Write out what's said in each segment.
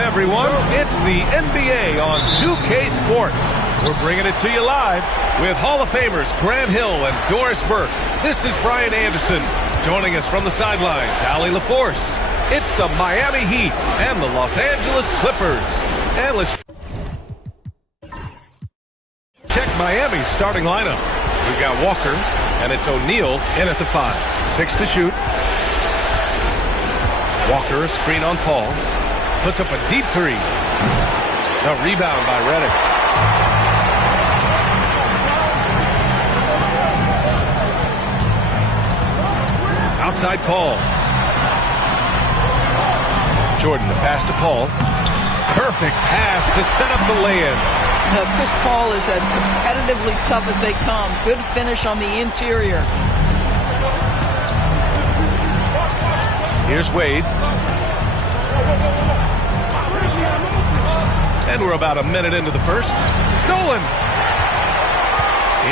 everyone. It's the NBA on 2K Sports. We're bringing it to you live with Hall of Famers Grant Hill and Doris Burke. This is Brian Anderson. Joining us from the sidelines, Allie LaForce. It's the Miami Heat and the Los Angeles Clippers. And let's check Miami's starting lineup. We've got Walker, and it's O'Neal in at the 5. 6 to shoot. Walker, a screen on Paul. Puts up a deep 3. The rebound by Redick. Outside Paul. Jordan, the pass to Paul. Perfect pass to set up the lay-in. Chris Paul is as competitively tough as they come. Good finish on the interior. Here's Wade. And we're about a minute into the first. Stolen.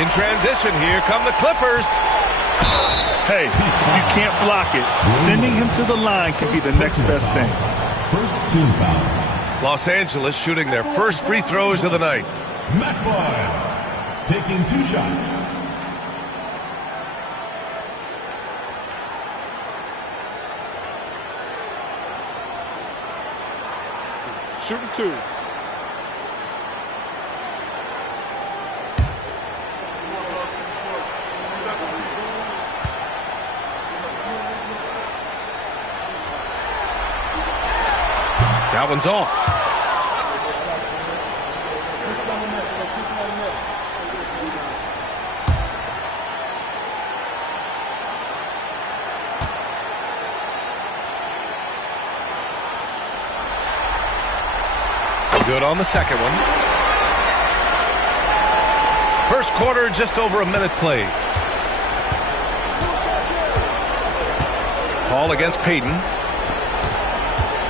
In transition, here come the Clippers. Hey, you can't block it. Sending him to the line can be the next best thing. First team foul. Los Angeles shooting their first free throws of the night. Matt Barnes taking 2 shots. Shooting 2. That one's off. Good on the second one. First quarter, just over a minute played. Paul against Payton.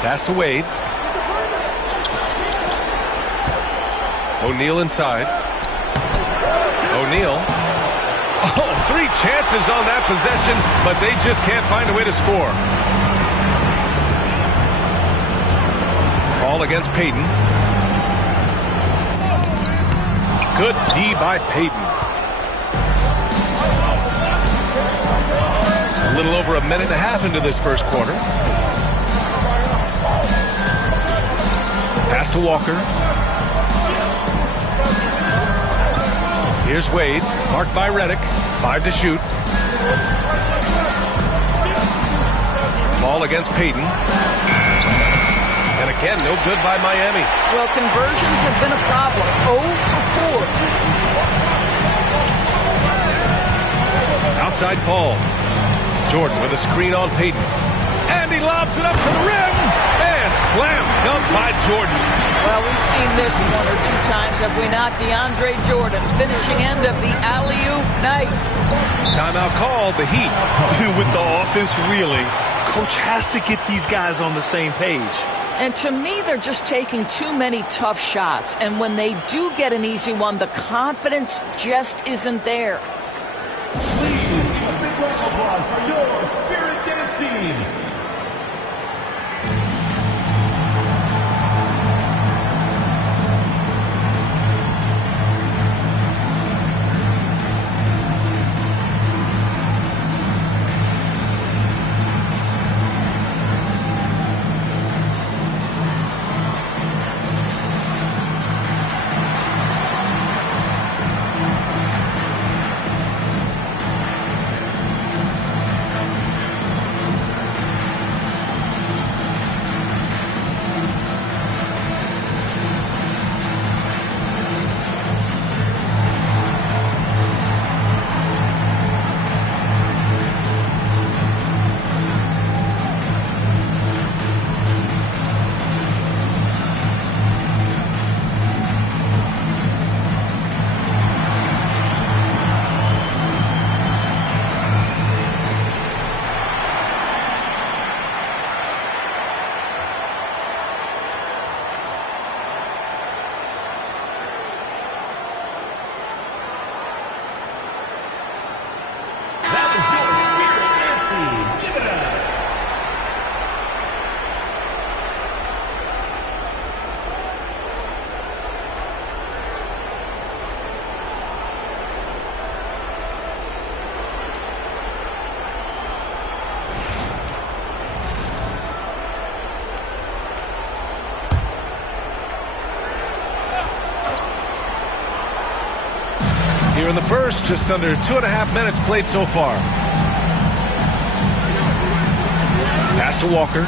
Pass to Wade. O'Neal inside. O'Neal. Oh, 3 chances on that possession, but they just can't find a way to score. Paul against Payton. Good D by Payton. A little over a minute and a half into this first quarter. Pass to Walker. Here's Wade, marked by Redick. 5 to shoot. Ball against Payton. And again, no good by Miami. Well, conversions have been a problem. 0 for 4. Outside Paul. Jordan with a screen on Payton. And he lobs it up to the rim. And slam dunk by Jordan. Well, we've seen this 1 or 2 times, have we not? DeAndre Jordan, finishing end of the alley-oop. Nice. Timeout called, the Heat. With the offense reeling, coach has to get these guys on the same page. And to me, they're just taking too many tough shots. And when they do get an easy one, the confidence just isn't there. Please, a big round of applause for your Spirit Dance team. Here in the first, just under 2.5 minutes played so far. Pass to Walker.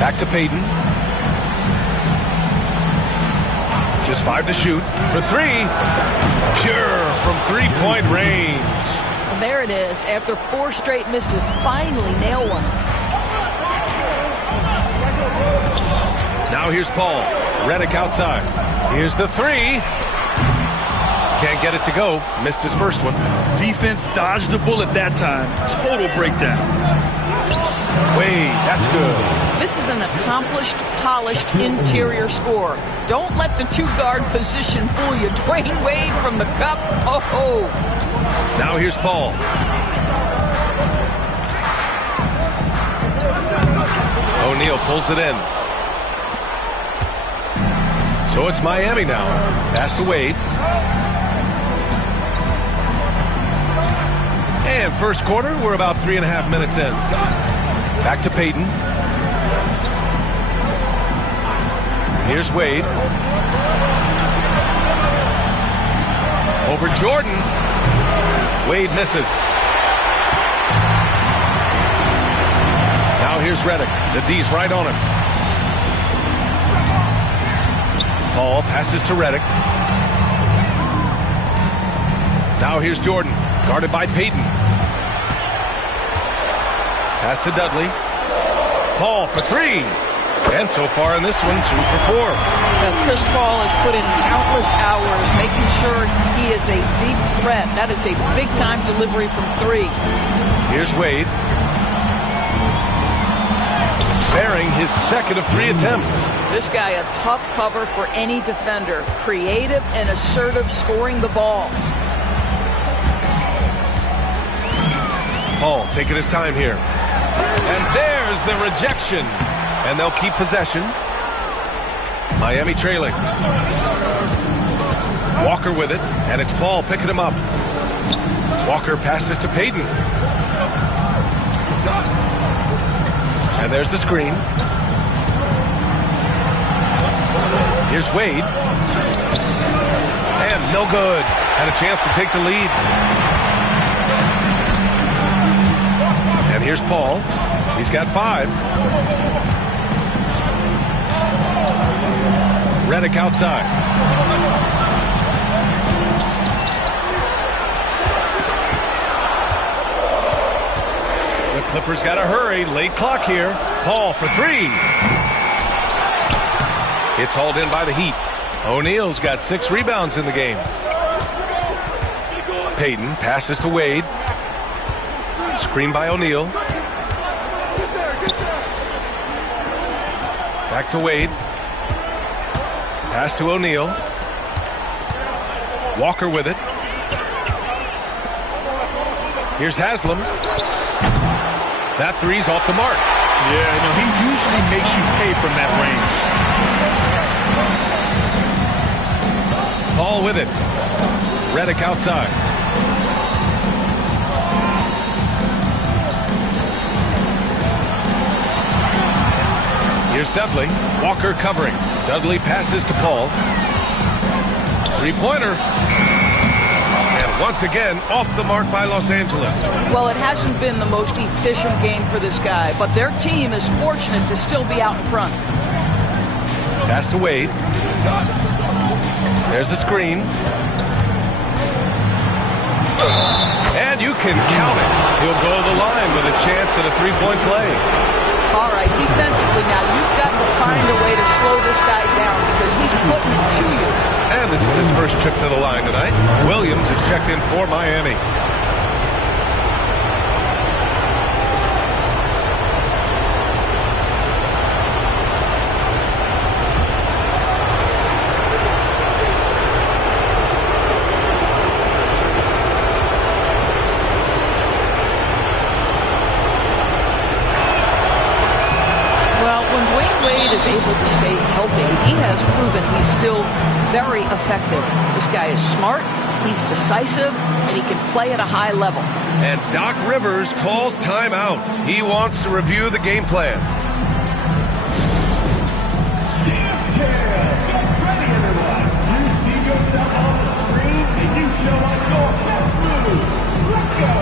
Back to Payton. Just 5 to shoot. For 3. Pure from three-point range. And there it is. After 4 straight misses, finally nail one. Now here's Paul. Redick outside. Here's the 3. Can't get it to go. Missed his first one. Defense dodged the bullet that time. Total breakdown. Wade, that's good. This is an accomplished, polished interior score. Don't let the 2-guard position fool you. Dwayne Wade from the cup. Oh. Now here's Paul. O'Neal pulls it in. So it's Miami now. Pass to Wade. And first quarter, we're about 3.5 minutes in. Back to Payton. Here's Wade. Over Jordan. Wade misses. Now here's Redick. The D's right on him. Paul passes to Redick. Now here's Jordan. Guarded by Payton. Pass to Dudley. Paul for 3. And so far in this one, 2 for 4. Chris Paul has put in countless hours making sure he is a deep threat. That is a big-time delivery from 3. Here's Wade. Bearing his second of 3 attempts. This guy a tough cover for any defender. Creative and assertive scoring the ball. Paul taking his time here. And there's the rejection. And they'll keep possession. Miami trailing. Walker with it. And it's Paul picking him up. Walker passes to Payton. And there's the screen. Here's Wade. And no good. Had a chance to take the lead. And here's Paul. He's got 5. Redick outside. The Clippers got to hurry. Late clock here. Paul for 3. It's hauled in by the Heat. O'Neal's got 6 rebounds in the game. Payton passes to Wade. Screen by O'Neal. Back to Wade. Pass to O'Neal. Walker with it. Here's Haslam. That 3's off the mark. Yeah, he usually makes you pay from that range. Paul with it. Redick outside. Here's Dudley. Walker covering. Dudley passes to Paul. 3-pointer. And once again, off the mark by Los Angeles. Well, it hasn't been the most efficient game for this guy, but their team is fortunate to still be out in front. Pass to Wade. There's a screen. And you can count it. He'll go to the line with a chance at a 3-point play. All right, defensively now, you've got to find a way to slow this guy down because he's putting it to you. And this is his first trip to the line tonight. Williams is checked in for Miami. Is able to stay healthy. He has proven he's still very effective. This guy is smart, he's decisive, and he can play at a high level. And Doc Rivers calls timeout. He wants to review the game plan. Get ready, everyone. You see yourself on the your best moves. Let's go.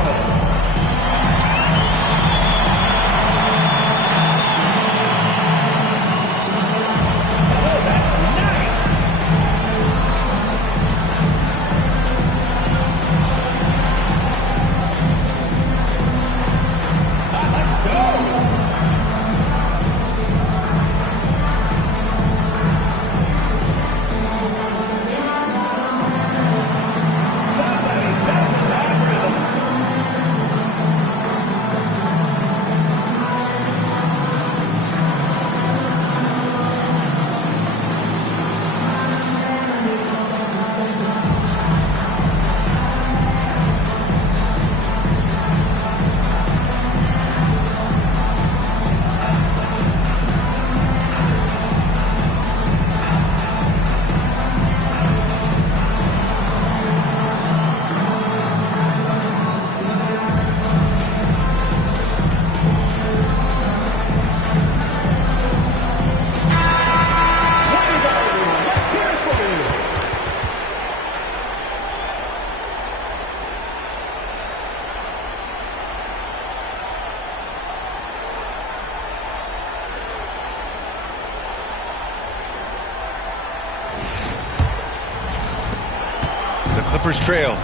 Clippers trail.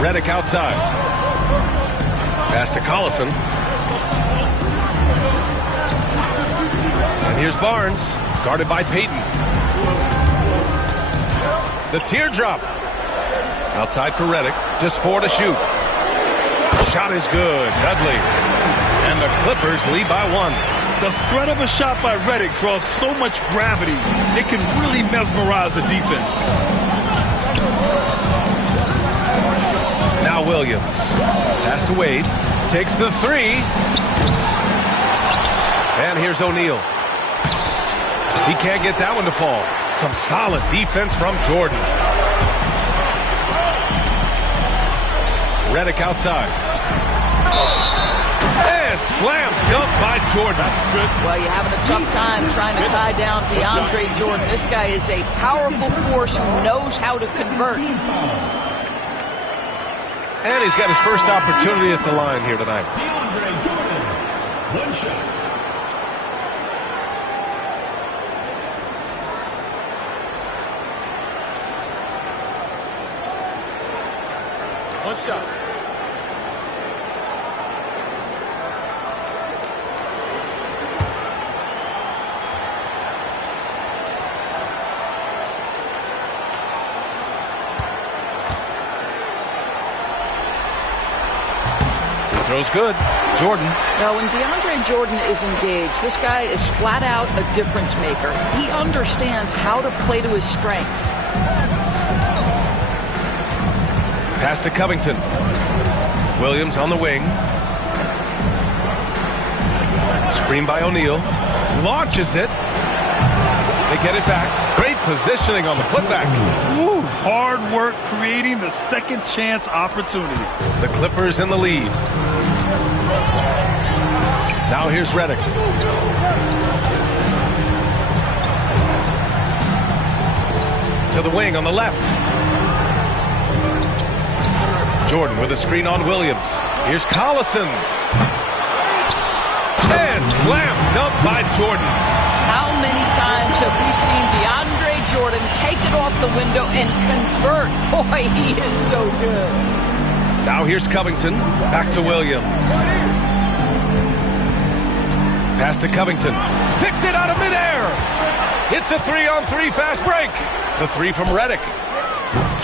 Redick outside. Pass to Collison. And here's Barnes, guarded by Payton. The teardrop. Outside for Redick. Just 4 to shoot. Shot is good. Dudley. And the Clippers lead by 1. The threat of a shot by Redick draws so much gravity, it can really mesmerize the defense. Now Williams. Pass to Wade. Takes the 3. And here's O'Neal. He can't get that one to fall. Some solid defense from Jordan. Redick outside. And slam dunk by Jordan. Well, you're having a tough time trying to tie down DeAndre Jordan. This guy is a powerful force who knows how to convert. And he's got his first opportunity at the line here tonight. DeAndre Jordan. One shot. One shot. Throws good. Jordan. Now, when DeAndre Jordan is engaged, this guy is flat out a difference maker. He understands how to play to his strengths. Pass to Covington. Williams on the wing. Screen by O'Neal. Launches it. They get it back. Great positioning on the putback. Woo, hard work creating the second chance opportunity. The Clippers in the lead. Now here's Redick. To the wing on the left. Jordan with a screen on Williams. Here's Collison. And slam dunk by Jordan. How many times have we seen DeAndre Jordan take it off the window and convert? Boy, he is so good. Now here's Covington. Back to Williams. Pass to Covington. Picked it out of midair. It's a 3-on-3 fast break. The 3 from Redick.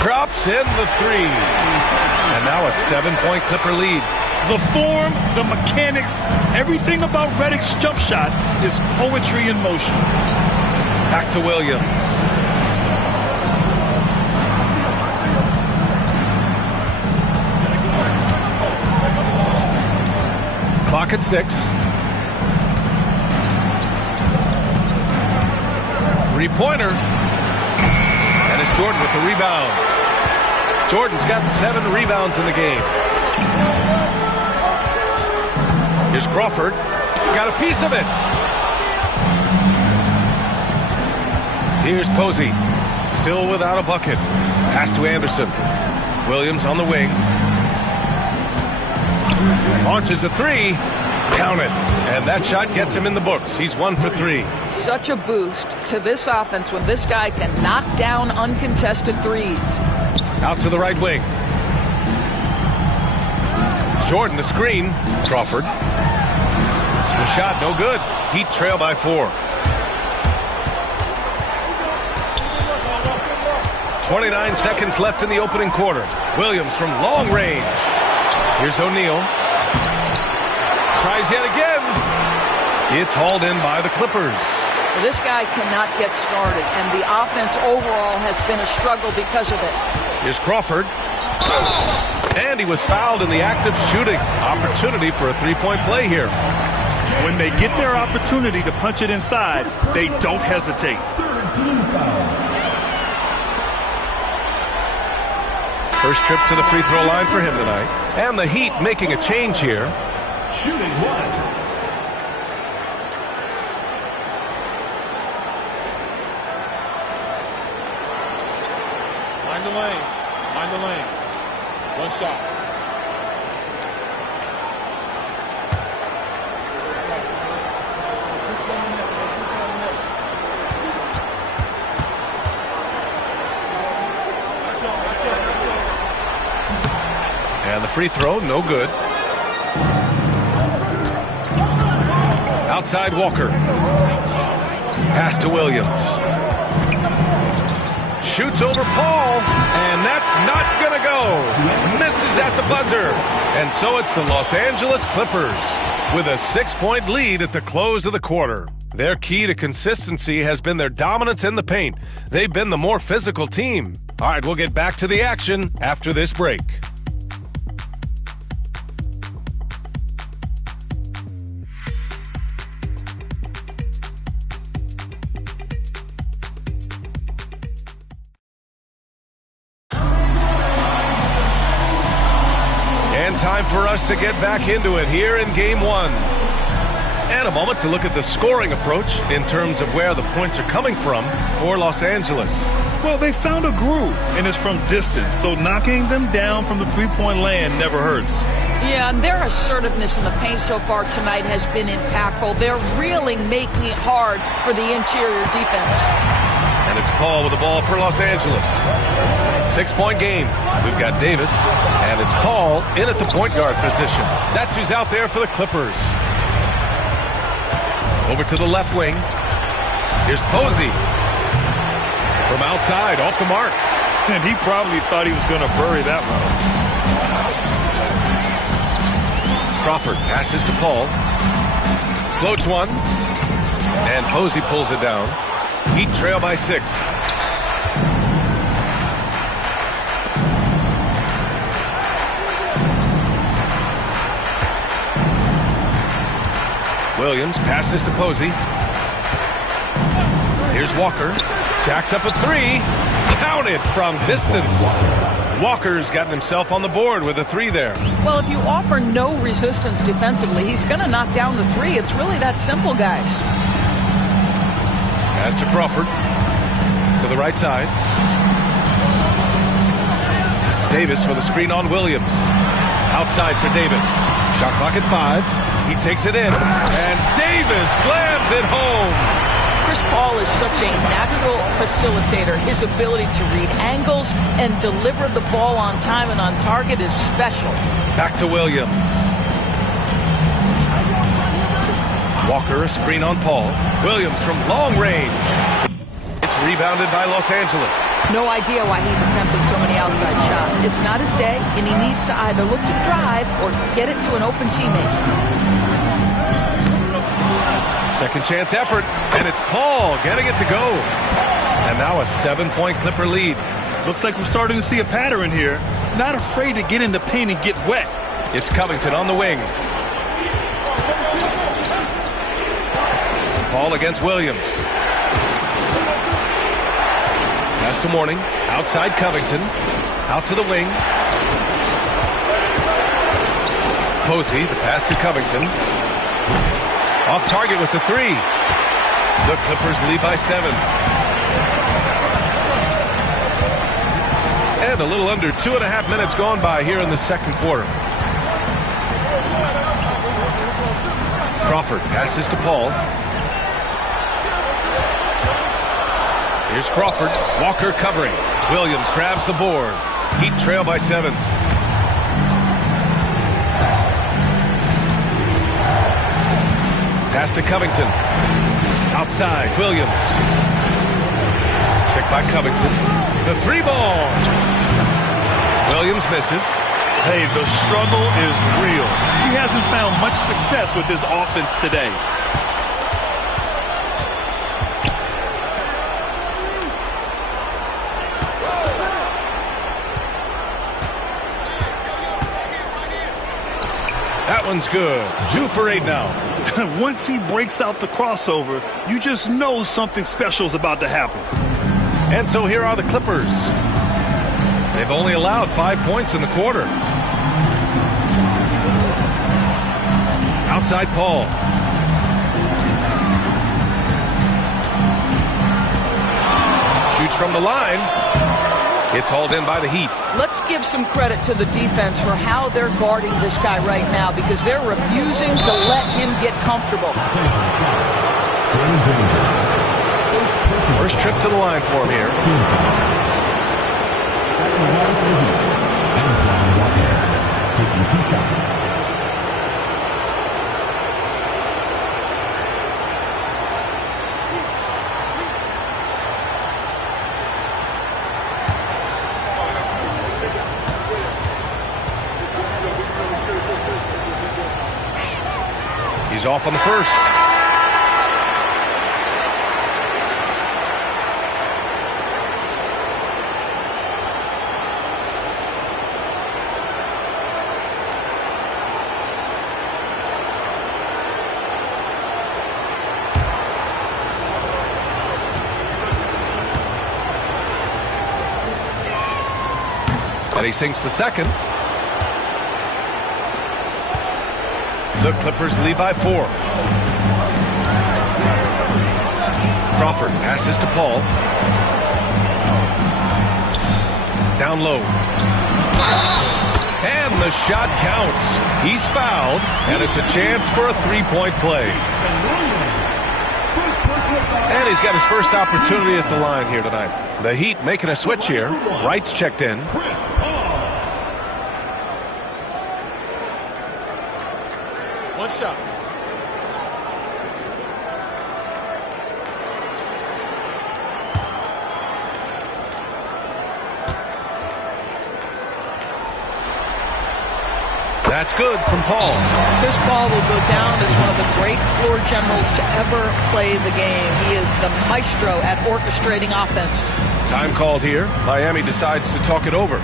Drops in the 3. And now a 7-point Clipper lead. The form, the mechanics, everything about Redick's jump shot is poetry in motion. Back to Williams. Clock at 6. 3-pointer. And it's Jordan with the rebound. Jordan's got 7 rebounds in the game. Here's Crawford. Got a piece of it. Here's Posey. Still without a bucket. Pass to Anderson. Williams on the wing. Launches a three. Count it. And that shot gets him in the books. He's 1 for 3. Such a boost to this offense when this guy can knock down uncontested threes. Out to the right wing. Jordan the screen. Crawford. The shot no good. Heat trail by 4. 29 seconds left in the opening quarter. Williams from long range. Here's O'Neal. Tries yet again. It's hauled in by the Clippers. This guy cannot get started, and the offense overall has been a struggle because of it. Here's Crawford. And he was fouled in the act of shooting. Opportunity for a three-point play here. When they get their opportunity to punch it inside, they don't hesitate. First trip to the free throw line for him tonight. And the Heat making a change here. Shooting 1. Mind the lanes. Mind the lanes. One shot. And the free throw, no good. Outside Walker. Pass to Williams. Shoots over Paul, and that's not going to go. Misses at the buzzer. And so it's the Los Angeles Clippers with a 6-point lead at the close of the quarter. Their key to consistency has been their dominance in the paint. They've been the more physical team. All right, we'll get back to the action after this break. Time for us to get back into it here in Game 1. And a moment to look at the scoring approach in terms of where the points are coming from for Los Angeles. Well, they found a groove, and it's from distance, so knocking them down from the three-point land never hurts. Yeah, and their assertiveness in the paint so far tonight has been impactful. They're really making it hard for the interior defense. And it's Paul with the ball for Los Angeles. 6-point game. We've got Davis, and it's Paul in at the point guard position. That's who's out there for the Clippers. Over to the left wing. Here's Posey. From outside, off the mark. And he probably thought he was going to bury that one. Crawford passes to Paul. Floats one. And Posey pulls it down. Heat trail by 6. Williams passes to Posey. Here's Walker. Jacks up a 3. Counted from distance. Walker's gotten himself on the board with a 3 there. Well, if you offer no resistance defensively, he's going to knock down the 3. It's really that simple, guys. Pass to Crawford. To the right side. Davis with a screen on Williams. Outside for Davis. Shot clock at 5. He takes it in. And Davis slams it home. Chris Paul is such a natural facilitator. His ability to read angles and deliver the ball on time and on target is special. Back to Williams. Walker, a screen on Paul. Williams from long range. It's rebounded by Los Angeles. No idea why he's attempting so many outside shots. It's not his day, and he needs to either look to drive or get it to an open teammate. Second chance effort, and it's Paul getting it to go. And now a 7-point Clipper lead. Looks like we're starting to see a pattern here. Not afraid to get in the paint and get wet. It's Covington on the wing. Paul against Williams. Pass to Mourning. Outside Covington. Out to the wing. Posey, the pass to Covington. Off target with the 3. The Clippers lead by 7. And a little under 2.5 minutes gone by here in the second quarter. Crawford passes to Paul. Here's Crawford. Walker covering. Williams grabs the board. Heat trail by 7. Pass to Covington. Outside, Williams. Picked by Covington. The 3-ball. Williams misses. Hey, the struggle is real. He hasn't found much success with his offense today. That one's good. 2 for 8 now. Once he breaks out the crossover, you just know something special is about to happen. And so here are the Clippers. They've only allowed 5 points in the quarter. Outside Paul. Shoots from the line. It's hauled in by the Heat. Let's give some credit to the defense for how they're guarding this guy right now, because they're refusing to let him get comfortable. First trip to the line for him here. Taking 2 shots. He's off on the first. And he sinks the second. The Clippers lead by 4. Crawford passes to Paul. Down low. And the shot counts. He's fouled, and it's a chance for a 3-point play. And he's got his first opportunity at the line here tonight. The Heat making a switch here. Wright's checked in. One shot. That's good from Paul. Chris Paul will go down as one of the great floor generals to ever play the game. He is the maestro at orchestrating offense. Time called here. Miami decides to talk it over.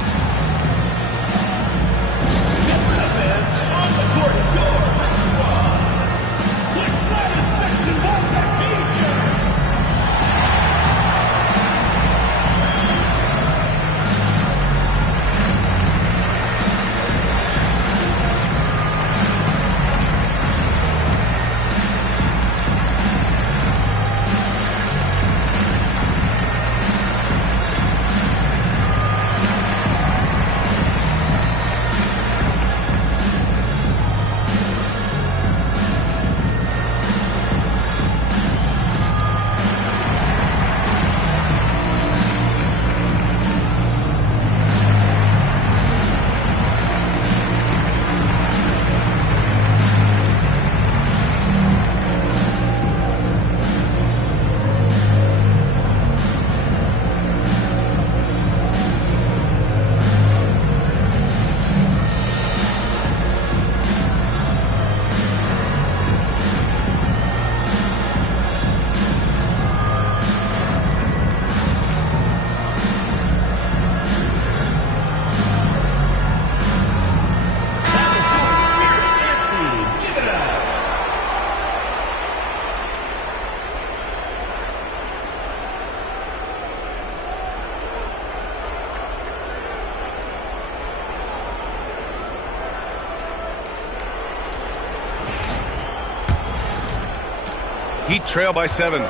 Heat trail by 7.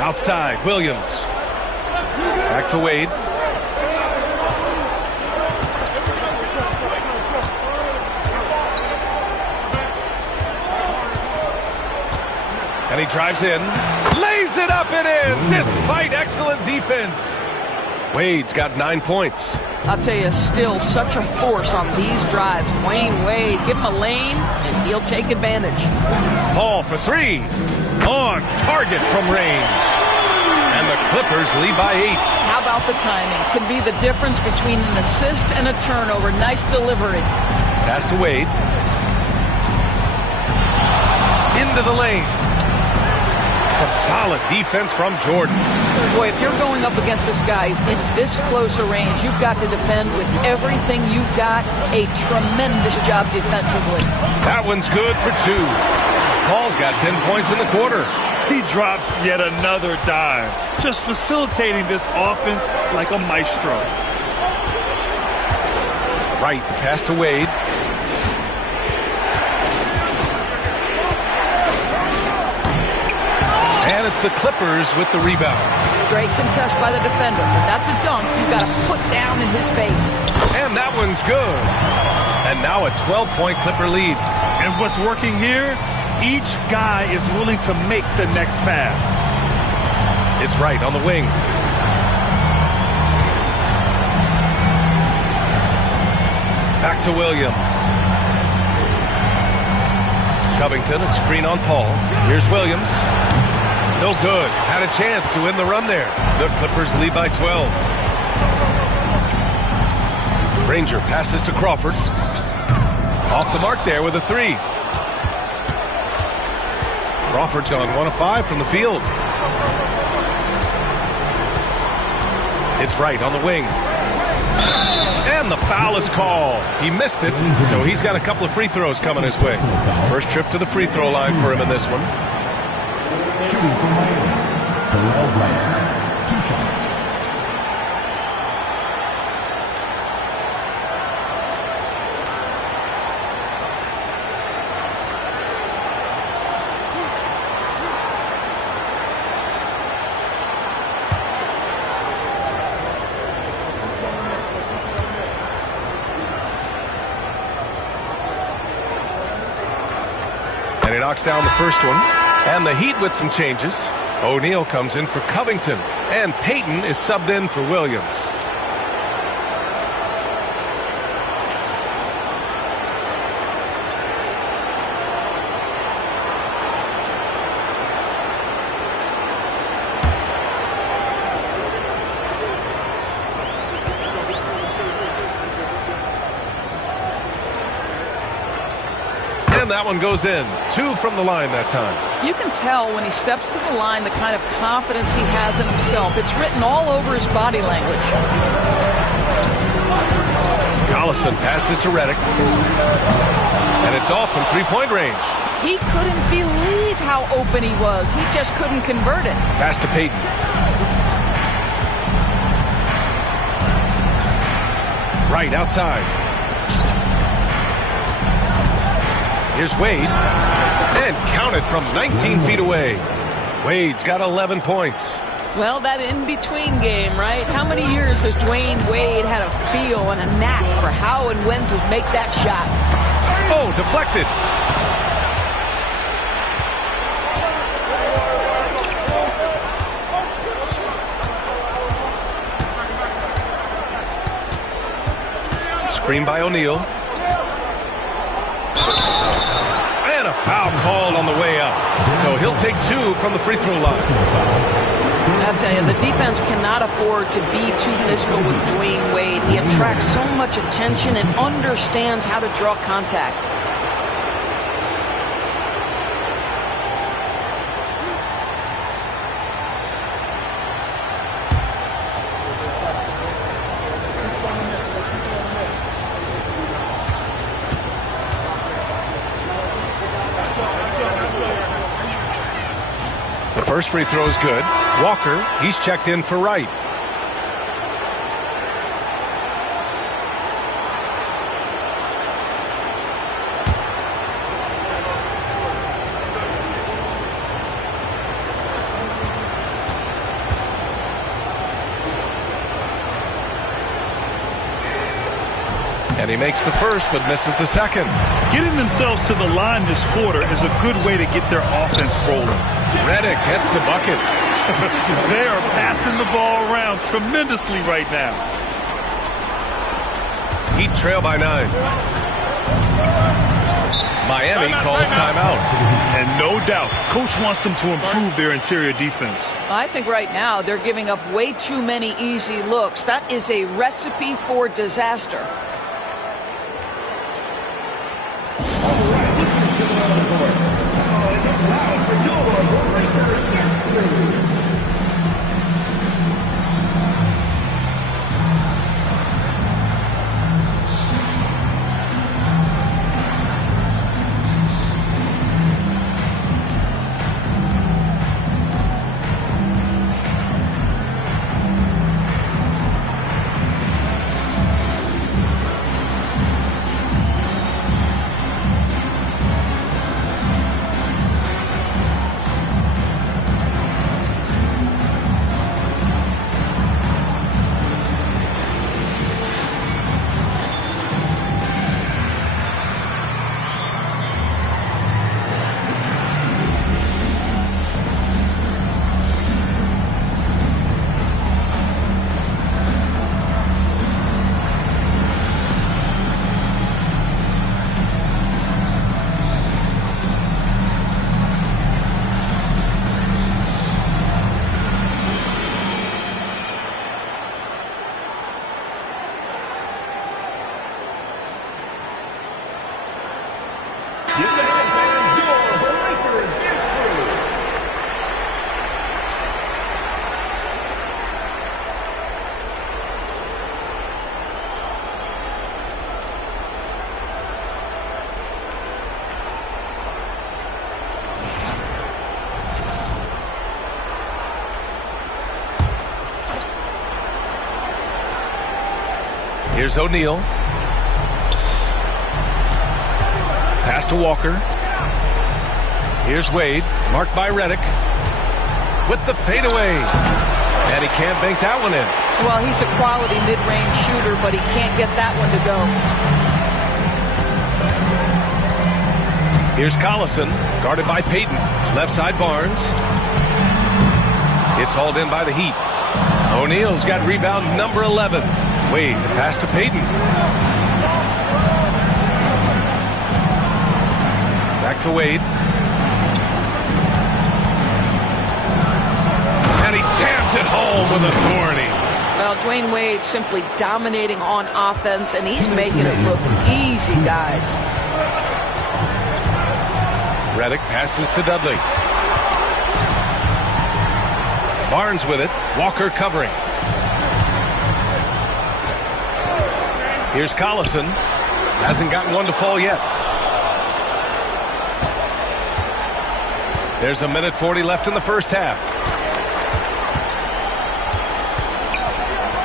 Outside, Williams. Back to Wade. And he drives in, lays it up and in, despite excellent defense. Wade's got 9 points. I'll tell you, still such a force on these drives. Dwayne Wade, give him a lane, and he'll take advantage. Paul for 3. On target from range. And the Clippers lead by 8. How about the timing? Can be the difference between an assist and a turnover. Nice delivery. Pass to Wade. Into the lane. Some solid defense from Jordan. Boy, if you're going up against this guy in this close a range, you've got to defend with everything you've got. A tremendous job defensively. That one's good for 2. Paul's got 10 points in the quarter. He drops yet another dime, just facilitating this offense like a maestro. Right, the pass to Wade. And it's the Clippers with the rebound. Great contest by the defender. If that's a dunk, you've got to put down in his face. And that one's good. And now a 12-point Clipper lead. And what's working here? Each guy is willing to make the next pass. It's right on the wing. Back to Williams. Covington, a screen on Paul. Here's Williams. No good. Had a chance to win the run there. The Clippers lead by 12. Ranger passes to Crawford. Off the mark there with a 3. Crawford's gone 1 of 5 from the field. It's right on the wing. And the foul is called. He missed it, so he's got a couple of free throws coming his way. First trip to the free throw line for him in this one. Shooting for Miami, Darrell Wright. 2 shots. And he knocks down the first one. And the Heat with some changes. O'Neal comes in for Covington. And Payton is subbed in for Williams. And that one goes in. 2 from the line that time. You can tell when he steps to the line the kind of confidence he has in himself. It's written all over his body language. Collison passes to Redick. And it's off from 3-point range. He couldn't believe how open he was. He just couldn't convert it. Pass to Payton. Right outside. Here's Wade. And counted from 19 feet away. Wade's got 11 points. Well, that in-between game, right? How many years has Dwayne Wade had a feel and a knack for how and when to make that shot? Oh, deflected. Screen by O'Neal. And a foul called on the way up. So he'll take 2 from the free throw line. I'll tell you, the defense cannot afford to be too physical with Dwayne Wade. He attracts so much attention and understands how to draw contact. First free throw is good. Walker, he's checked in for Wright. And he makes the first, but misses the second. Getting themselves to the line this quarter is a good way to get their offense rolling. Reddick gets the bucket. They are passing the ball around tremendously right now. Heat trail by 9. Miami calls timeout. And no doubt, Coach wants them to improve their interior defense. I think right now they're giving up way too many easy looks. That is a recipe for disaster. Here's O'Neal. Pass to Walker. Here's Wade, marked by Reddick. With the fadeaway. And he can't bank that one in. Well, he's a quality mid-range shooter, but he can't get that one to go. Here's Collison, guarded by Payton. Left side Barnes. It's hauled in by the Heat. O'Neal's got rebound number 11. Wade, the pass to Payton. Back to Wade. And he jams it home with authority. Well, Dwayne Wade simply dominating on offense, and he's making it look easy, guys. Reddick passes to Dudley. Barnes with it. Walker covering. Here's Collison. Hasn't gotten one to fall yet. There's a minute 40 left in the first half.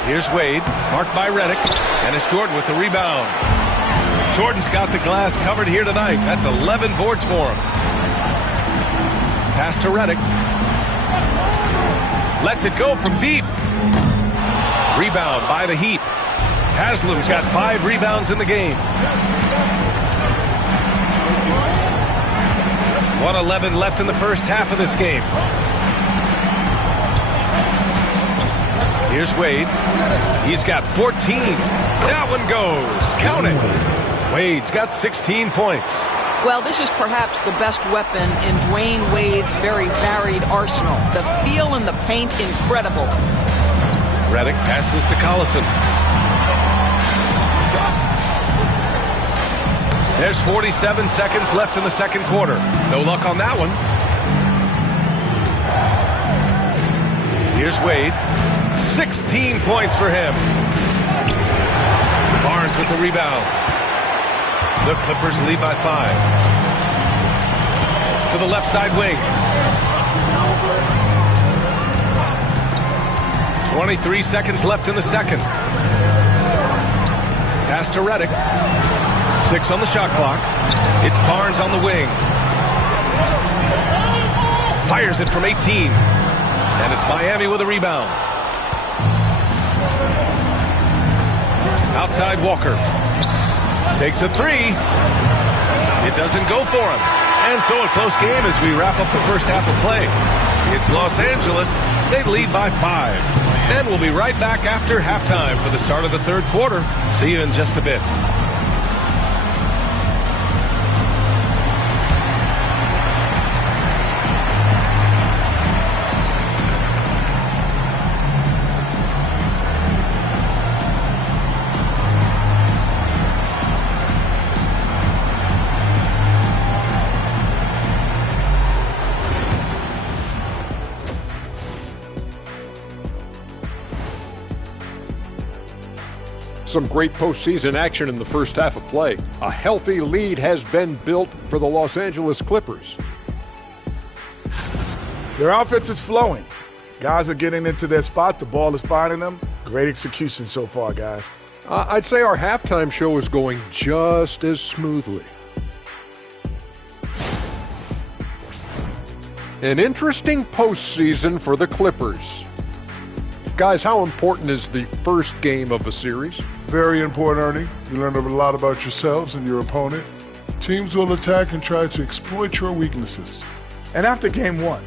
Here's Wade, marked by Reddick, and it's Jordan with the rebound. Jordan's got the glass covered here tonight. That's 11 boards for him. Pass to Reddick. Lets it go from deep. Rebound by the Heat. Haslam's got 5 rebounds in the game. 1:11 left in the first half of this game. Here's Wade. He's got 14. That one goes. Count it. Wade's got 16 points. Well, this is perhaps the best weapon in Dwayne Wade's very varied arsenal. The feel in the paint, incredible. Reddick passes to Collison. There's 47 seconds left in the second quarter. No luck on that one. Here's Wade. 16 points for him. Barnes with the rebound. The Clippers lead by 5. To the left side wing. 23 seconds left in the second. Pass to Reddick. 6 on the shot clock. It's Barnes on the wing. Fires it from 18. And it's Miami with a rebound. Outside Walker. Takes a three. It doesn't go for him. And so a close game as we wrap up the first half of play. It's Los Angeles. They lead by 5. And we'll be right back after halftime for the start of the third quarter. See you in just a bit. Some great postseason action in the first half of play. A healthy lead has been built for the Los Angeles Clippers. Their offense is flowing. Guys are getting into their spot. The ball is finding them. Great execution so far, guys. I'd say our halftime show is going just as smoothly. An interesting postseason for the Clippers. Guys, how important is the first game of a series? Very important, Ernie. You learn a lot about yourselves and your opponent. Teams will attack and try to exploit your weaknesses. And after game one,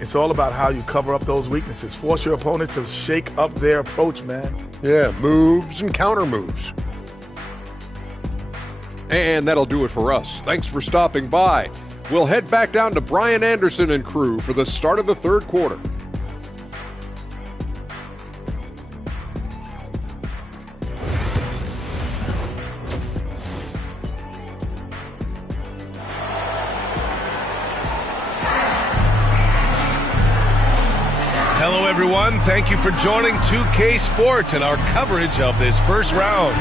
it's all about how you cover up those weaknesses. Force your opponent to shake up their approach, man. Yeah, moves and counter moves. And that'll do it for us. Thanks for stopping by. We'll head back down to Brian Anderson and crew for the start of the third quarter. Hello, everyone. Thank you for joining 2K Sports and our coverage of this first round.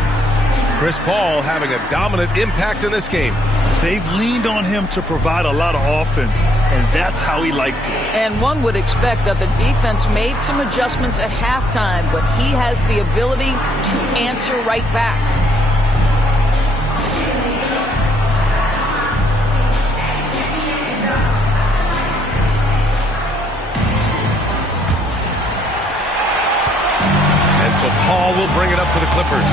Chris Paul having a dominant impact in this game. They've leaned on him to provide a lot of offense, and that's how he likes it. And one would expect that the defense made some adjustments at halftime, but he has the ability to answer right back. So Paul will bring it up for the Clippers.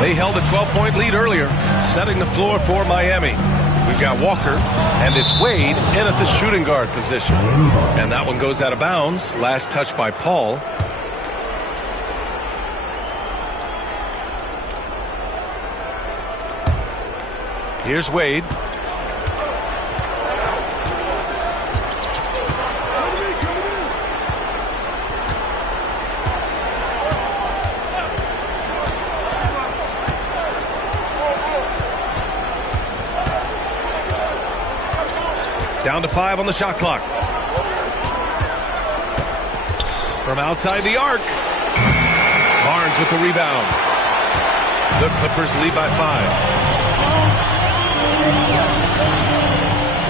They held a 12-point lead earlier, setting the floor for Miami. We've got Walker, and it's Wade in at the shooting guard position. And that one goes out of bounds. Last touch by Paul. Here's Wade. Down to 5 on the shot clock. From outside the arc. Barnes with the rebound. The Clippers lead by 5.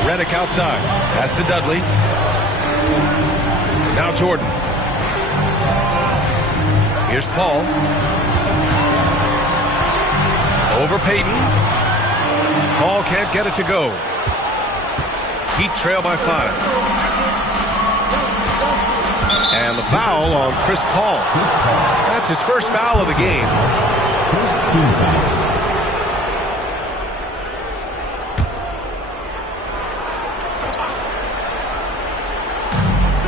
Redick outside. Pass to Dudley. Now Jordan. Here's Paul. Over Payton. Paul can't get it to go. Heat trail by 5. And the foul on Chris Paul. That's his first foul of the game. First team foul.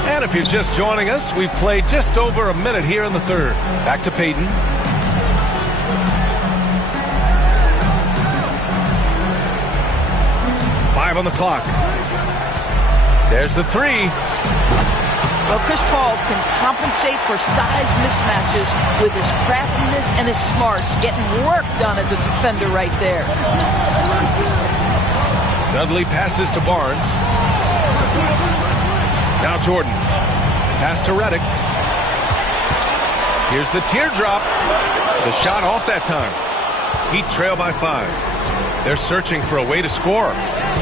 And if you're just joining us, we've played just over a minute here in the third. Back to Payton. Five on the clock. There's the three. Well, Chris Paul can compensate for size mismatches with his craftiness and his smarts, getting work done as a defender right there. Dudley passes to Barnes. Now Jordan. Pass to Redick. Here's the teardrop. The shot off that time. Heat trail by 5. They're searching for a way to score.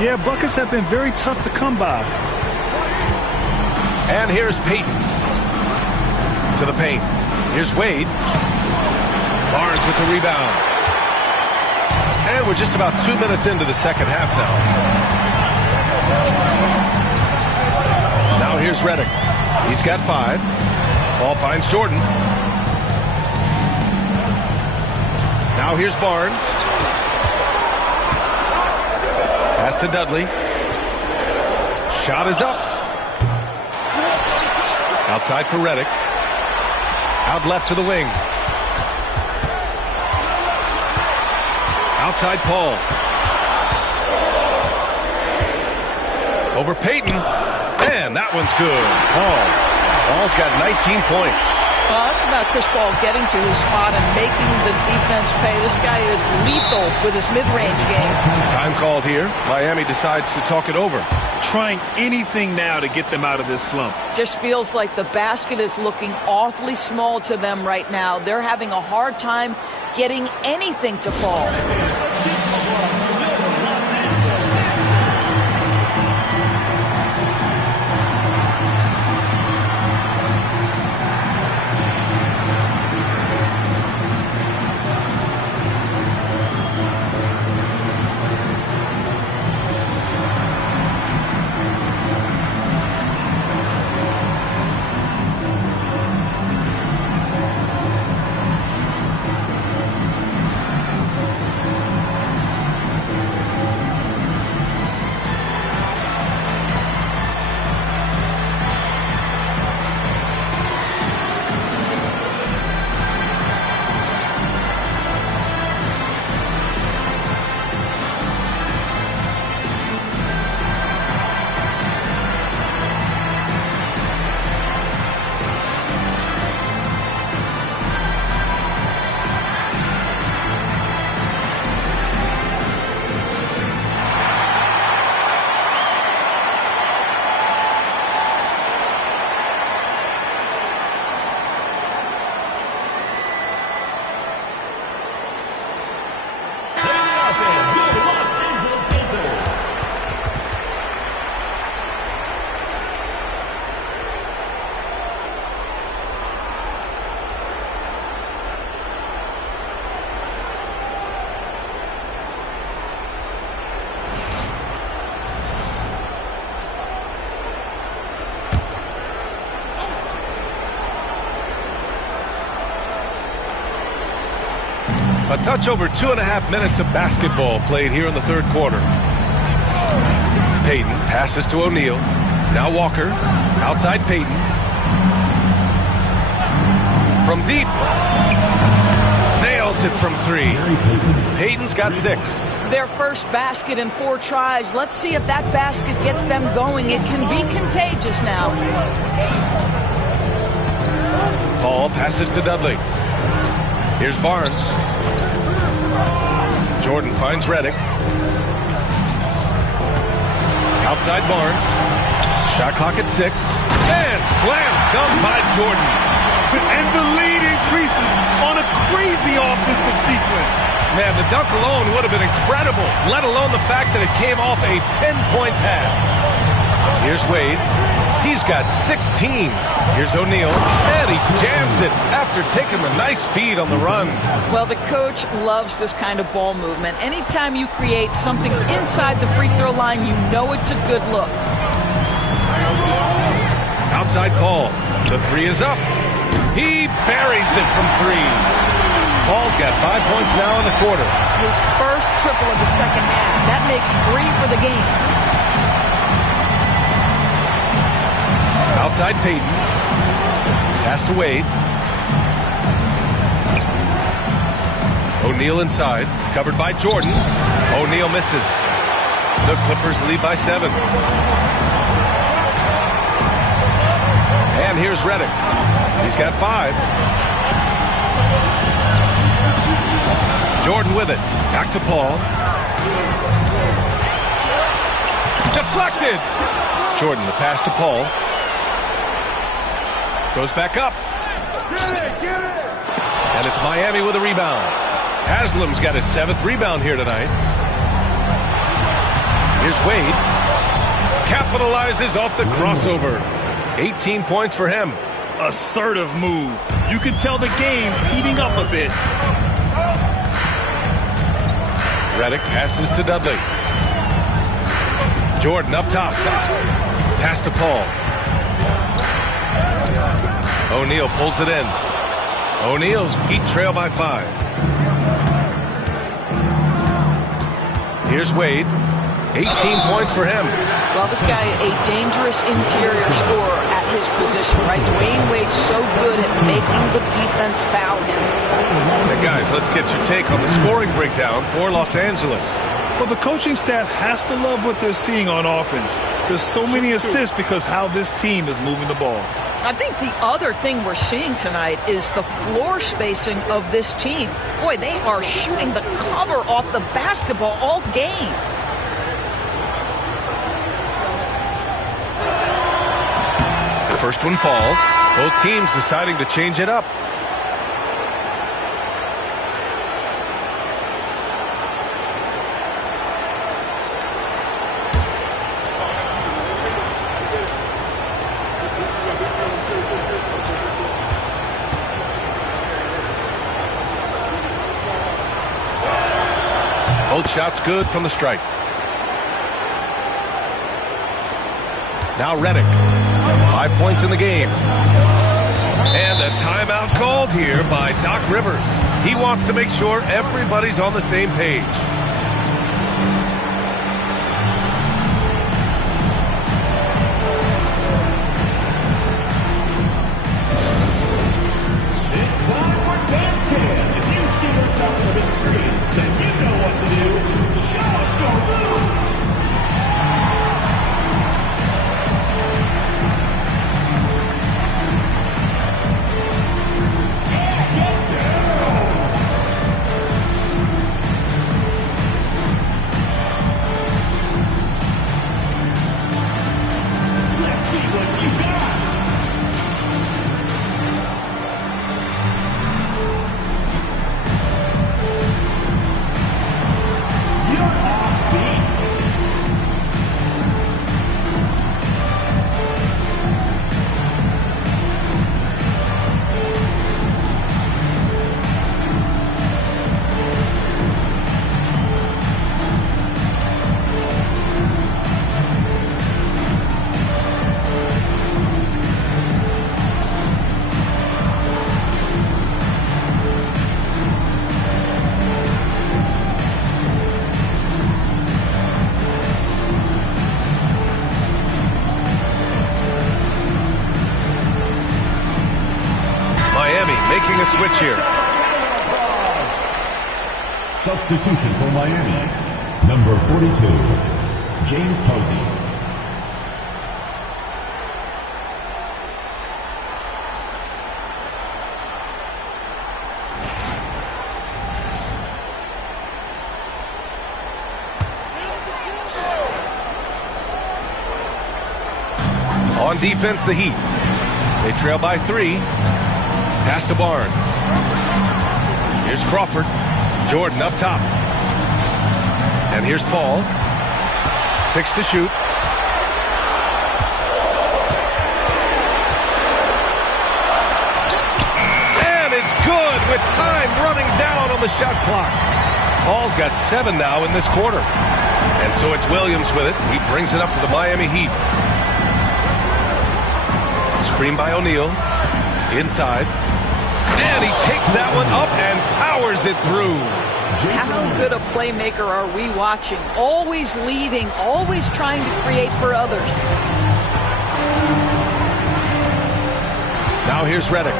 Yeah, buckets have been very tough to come by. And here's Payton to the paint. Here's Wade. Barnes with the rebound. And we're just about 2 minutes into the second half now. Now here's Redick. He's got 5. Paul finds Jordan. Now here's Barnes. Pass to Dudley. Shot is up. Outside for Reddick. Out left to the wing. Outside Paul. Over Payton. And that one's good. Paul's got 19 points. Well, that's about Chris Paul getting to his spot and making the defense pay. This guy is lethal with his mid-range game. Time called here. Miami decides to talk it over. Trying anything now to get them out of this slump. Just feels like the basket is looking awfully small to them right now. They're having a hard time getting anything to fall. A touch over 2.5 minutes of basketball played here in the third quarter. Payton passes to O'Neal. Now Walker. Outside Payton. From deep. Nails it from three. Payton's got 6. Their first basket in 4 tries. Let's see if that basket gets them going. It can be contagious now. Paul passes to Dudley. Here's Barnes. Jordan finds Reddick. Outside Barnes. Shot clock at 6. And slam dunk by Jordan. And the lead increases on a crazy offensive sequence. Man, the dunk alone would have been incredible, let alone the fact that it came off a pinpoint pass. Here's Wade. He's got 16. Here's O'Neal. And he jams it after taking a nice feed on the run. Well, the coach loves this kind of ball movement. Anytime you create something inside the free throw line, you know it's a good look. Outside Paul. The 3 is up. He buries it from 3. Paul's got 5 points now in the quarter. His first triple of the second half. That makes 3 for the game. Outside Payton. Pass to Wade. O'Neal inside. Covered by Jordan. O'Neal misses. The Clippers lead by 7. And here's Reddick. He's got 5. Jordan with it. Back to Paul. Deflected. Jordan, the pass to Paul. Goes back up. And it's Miami with a rebound. Haslam's got his 7th rebound here tonight. Here's Wade. Capitalizes off the crossover. 18 points for him. Assertive move. You can tell the game's heating up a bit. Reddick passes to Dudley. Jordan up top. Pass to Paul. O'Neal pulls it in. O'Neal's Heat trail by 5. Here's Wade. 18 points for him. Well, this guy, a dangerous interior scorer at his position, right? Dwayne Wade's so good at making the defense foul him. Hey guys, let's get your take on the scoring breakdown for Los Angeles. Well, the coaching staff has to love what they're seeing on offense. There's so many assists because how this team is moving the ball. I think the other thing we're seeing tonight is the floor spacing of this team. Boy, they are shooting the cover off the basketball all game. The first one falls. Both teams deciding to change it up. Both shots good from the strike. Now Redick. 5 points in the game. And a timeout called here by Doc Rivers. He wants to make sure everybody's on the same page. It's time for Dance Cam. If you see yourself on the big screen, then you know what to do. Show us your moves. Let's see what you got. You're offbeat. Miami making a switch here. Substitution for Miami. Number 42, James Posey. On defense, the Heat. They trail by 3. Pass to Barnes. Here's Crawford. Jordan up top. And here's Paul. 6 to shoot. And it's good with time running down on the shot clock. Paul's got 7 now in this quarter. And so it's Williams with it. He brings it up for the Miami Heat. Screen by O'Neal. Inside. And he takes that one up and powers it through. How good a playmaker are we watching? Always leading, always trying to create for others. Now here's Redick.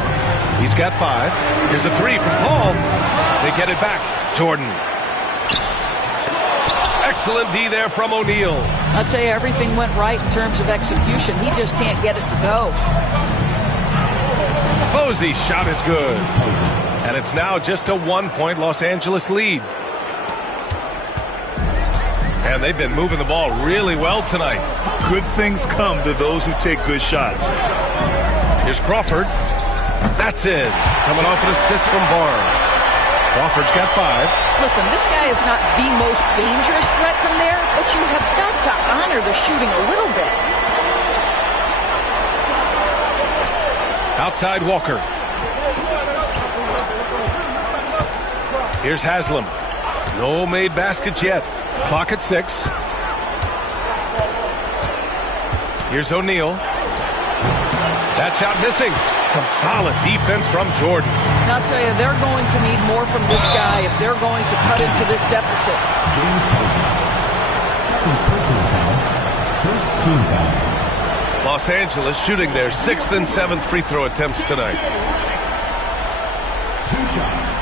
He's got 5. Here's a 3 from Paul. They get it back. Jordan. Excellent D there from O'Neal. I'll tell you, everything went right in terms of execution. He just can't get it to go. Posey's shot is good. And it's now just a 1-point Los Angeles lead. And they've been moving the ball really well tonight. Good things come to those who take good shots. Here's Crawford. That's it. Coming off an assist from Barnes. Crawford's got 5. Listen, this guy is not the most dangerous threat from there, but you have got to honor the shooting a little bit. Outside Walker. Here's Haslam. No made baskets yet. Clock at 6. Here's O'Neal. That shot missing. Some solid defense from Jordan. And I'll tell you, they're going to need more from this guy if they're going to cut into this deficit. James Posey. First team foul. Los Angeles shooting their 6th and 7th free throw attempts tonight. 2 shots.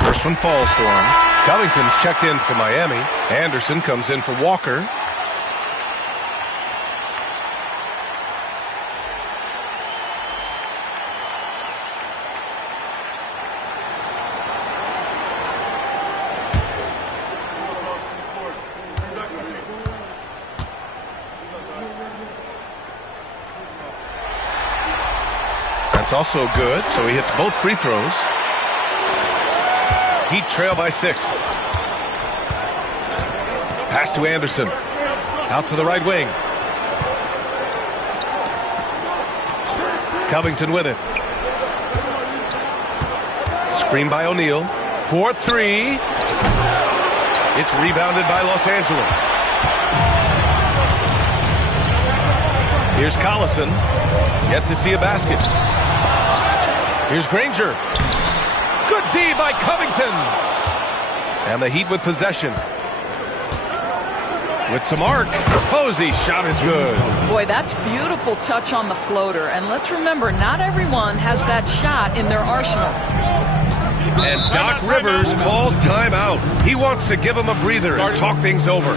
First one falls for him. Covington's checked in for Miami. Anderson comes in for Walker. That's also good, so he hits both free throws. Heat trail by 6. Pass to Anderson. Out to the right wing. Covington with it. Screen by O'Neal. 4-3. It's rebounded by Los Angeles. Here's Collison. Yet to see a basket. Here's Granger. Good D by Covington. And the Heat with possession. With some arc. Posey's shot is good. Boy, that's beautiful touch on the floater. And let's remember, not everyone has that shot in their arsenal. And Doc Rivers calls timeout. He wants to give him a breather and talk things over.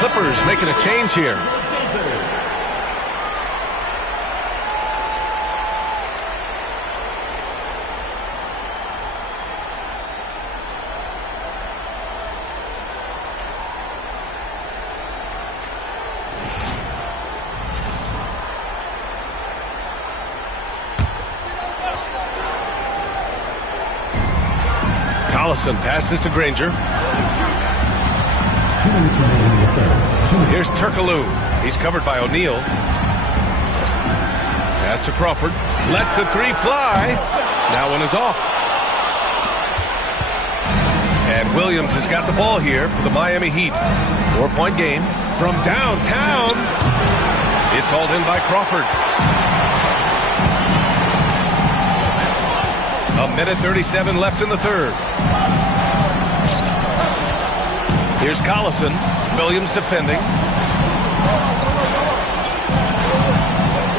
Clippers making a change here. Collison passes to Granger. Here's Turkoglu. He's covered by O'Neal. Pass to Crawford. Lets the three fly. That one is off. And Williams has got the ball here for the Miami Heat. 4-point game from downtown. It's hauled in by Crawford. A minute 37 left in the third. Here's Collison. Williams defending.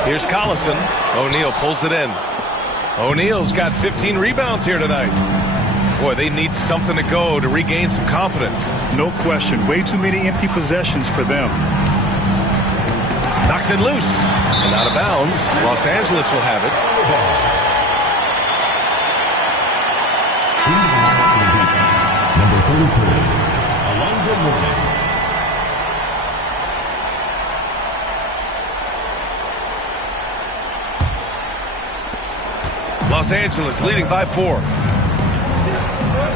Here's Collison. O'Neal pulls it in. O'Neal's got 15 rebounds here tonight. Boy, they need something to go to regain some confidence. No question. Way too many empty possessions for them. Knocks it loose. And out of bounds. Los Angeles will have it. Number 33. Alonzo Mourning. Los Angeles leading by 4.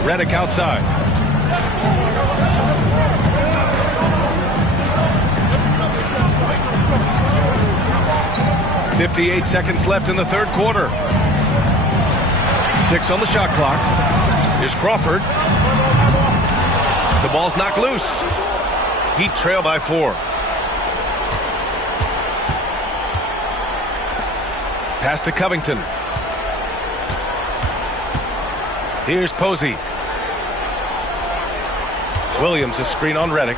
Redick outside. 58 seconds left in the third quarter. 6 on the shot clock. Here's Crawford. The ball's knocked loose. Heat trail by 4. Pass to Covington. Here's Posey. Williams, a screen on Redick.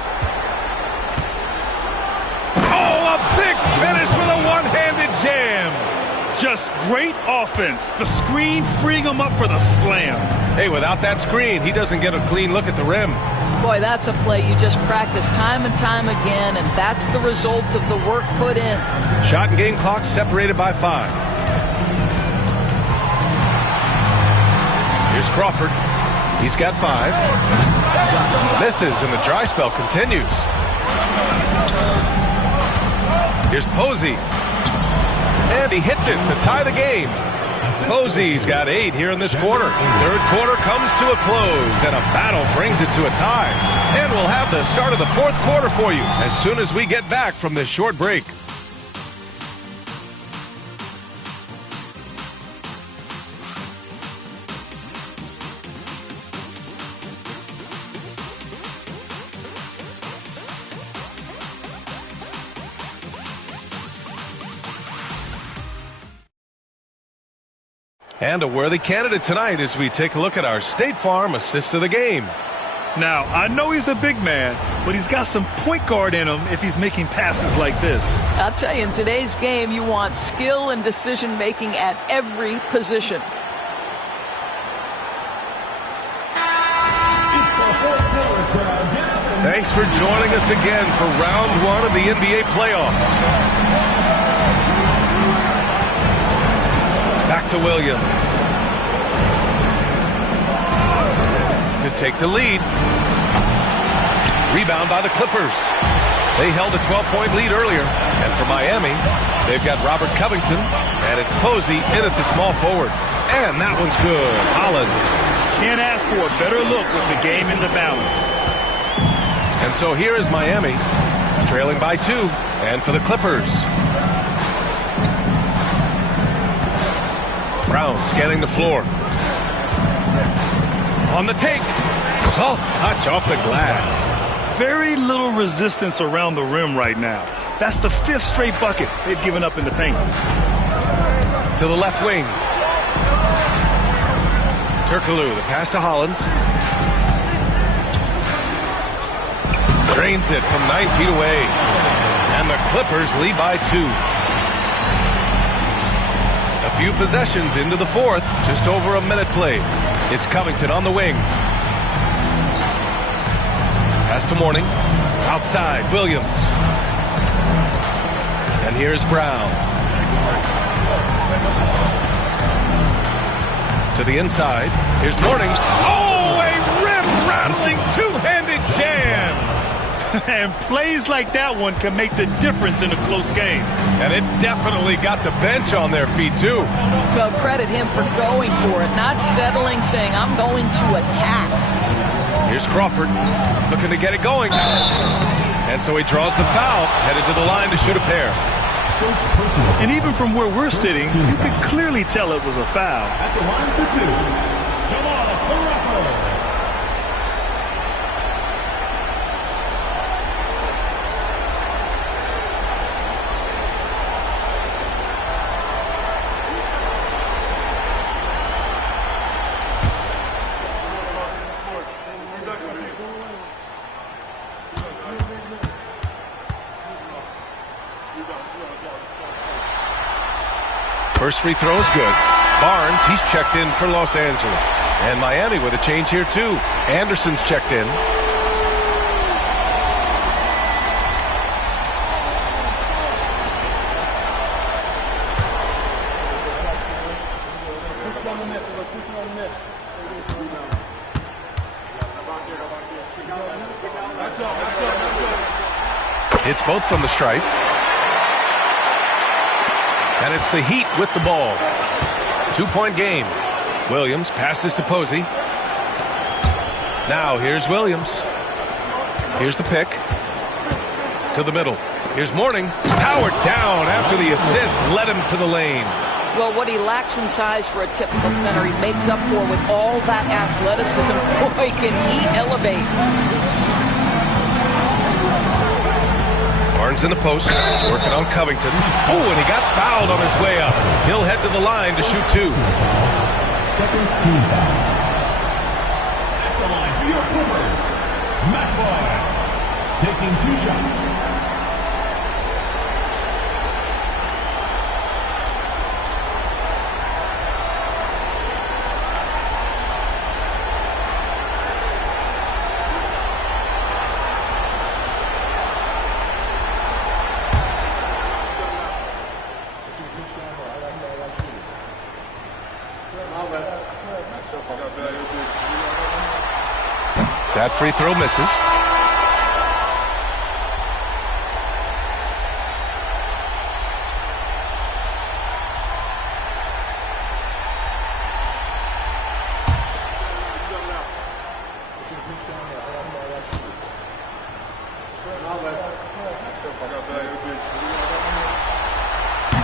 Oh, a big finish with a one-handed jam. Just great offense. The screen freeing him up for the slam. Hey, without that screen, he doesn't get a clean look at the rim. Boy, that's a play you just practice time and time again, and that's the result of the work put in. Shot and game clock separated by 5. Here's Crawford. He's got 5. Misses, and the dry spell continues. Here's Posey. And he hits it to tie the game. Posey's got 8 here in this quarter. Third quarter comes to a close, and a battle brings it to a tie. And we'll have the start of the fourth quarter for you as soon as we get back from this short break. And a worthy candidate tonight as we take a look at our State Farm assist of the game. Now, I know he's a big man, but he's got some point guard in him if he's making passes like this. I'll tell you, in today's game, you want skill and decision-making at every position. Thanks for joining us again for round 1 of the NBA playoffs. Back to Williams. To take the lead. Rebound by the Clippers. They held a 12-point lead earlier. And for Miami, they've got Robert Covington, and it's Posey in at the small forward. And that one's good. Hollins. Can't ask for a better look with the game in the balance. And so here is Miami, trailing by 2. And for the Clippers, Brown scanning the floor. On the take. Soft touch off the glass. Very little resistance around the rim right now. That's the 5th straight bucket they've given up in the paint. To the left wing. Turkoglu, the pass to Hollins. Drains it from 9 feet away. And the Clippers lead by 2. A few possessions into the fourth, just over a minute played. It's Covington on the wing. Pass to Mourning. Outside, Williams. And here's Brown. To the inside. Here's Mourning. Oh, a rim-rattling two-handed jam! And plays like that one can make the difference in a close game. And it definitely got the bench on their feet, too. Well, credit him for going for it, not settling, saying, I'm going to attack. Here's Crawford, looking to get it going. And so he draws the foul, headed to the line to shoot a pair. And even from where we're sitting, you could clearly tell it was a foul. At the line for 2, Jamal Crawford. First free throw is good. Barnes, he's checked in for Los Angeles. And Miami with a change here, too. Anderson's checked in. It's both from the stripe. And it's the Heat with the ball. 2-point game. Williams passes to Posey. Now here's Williams. Here's the pick. To the middle. Here's Mourning. Powered down after the assist led him to the lane. Well, what he lacks in size for a typical center, he makes up for with all that athleticism. Boy, can he elevate. Barnes in the post, working on Covington. Oh, and he got fouled on his way up. He'll head to the line to shoot 2. Second team foul. At the line for your Clippers, Matt Barnes, taking 2 shots. That free throw misses.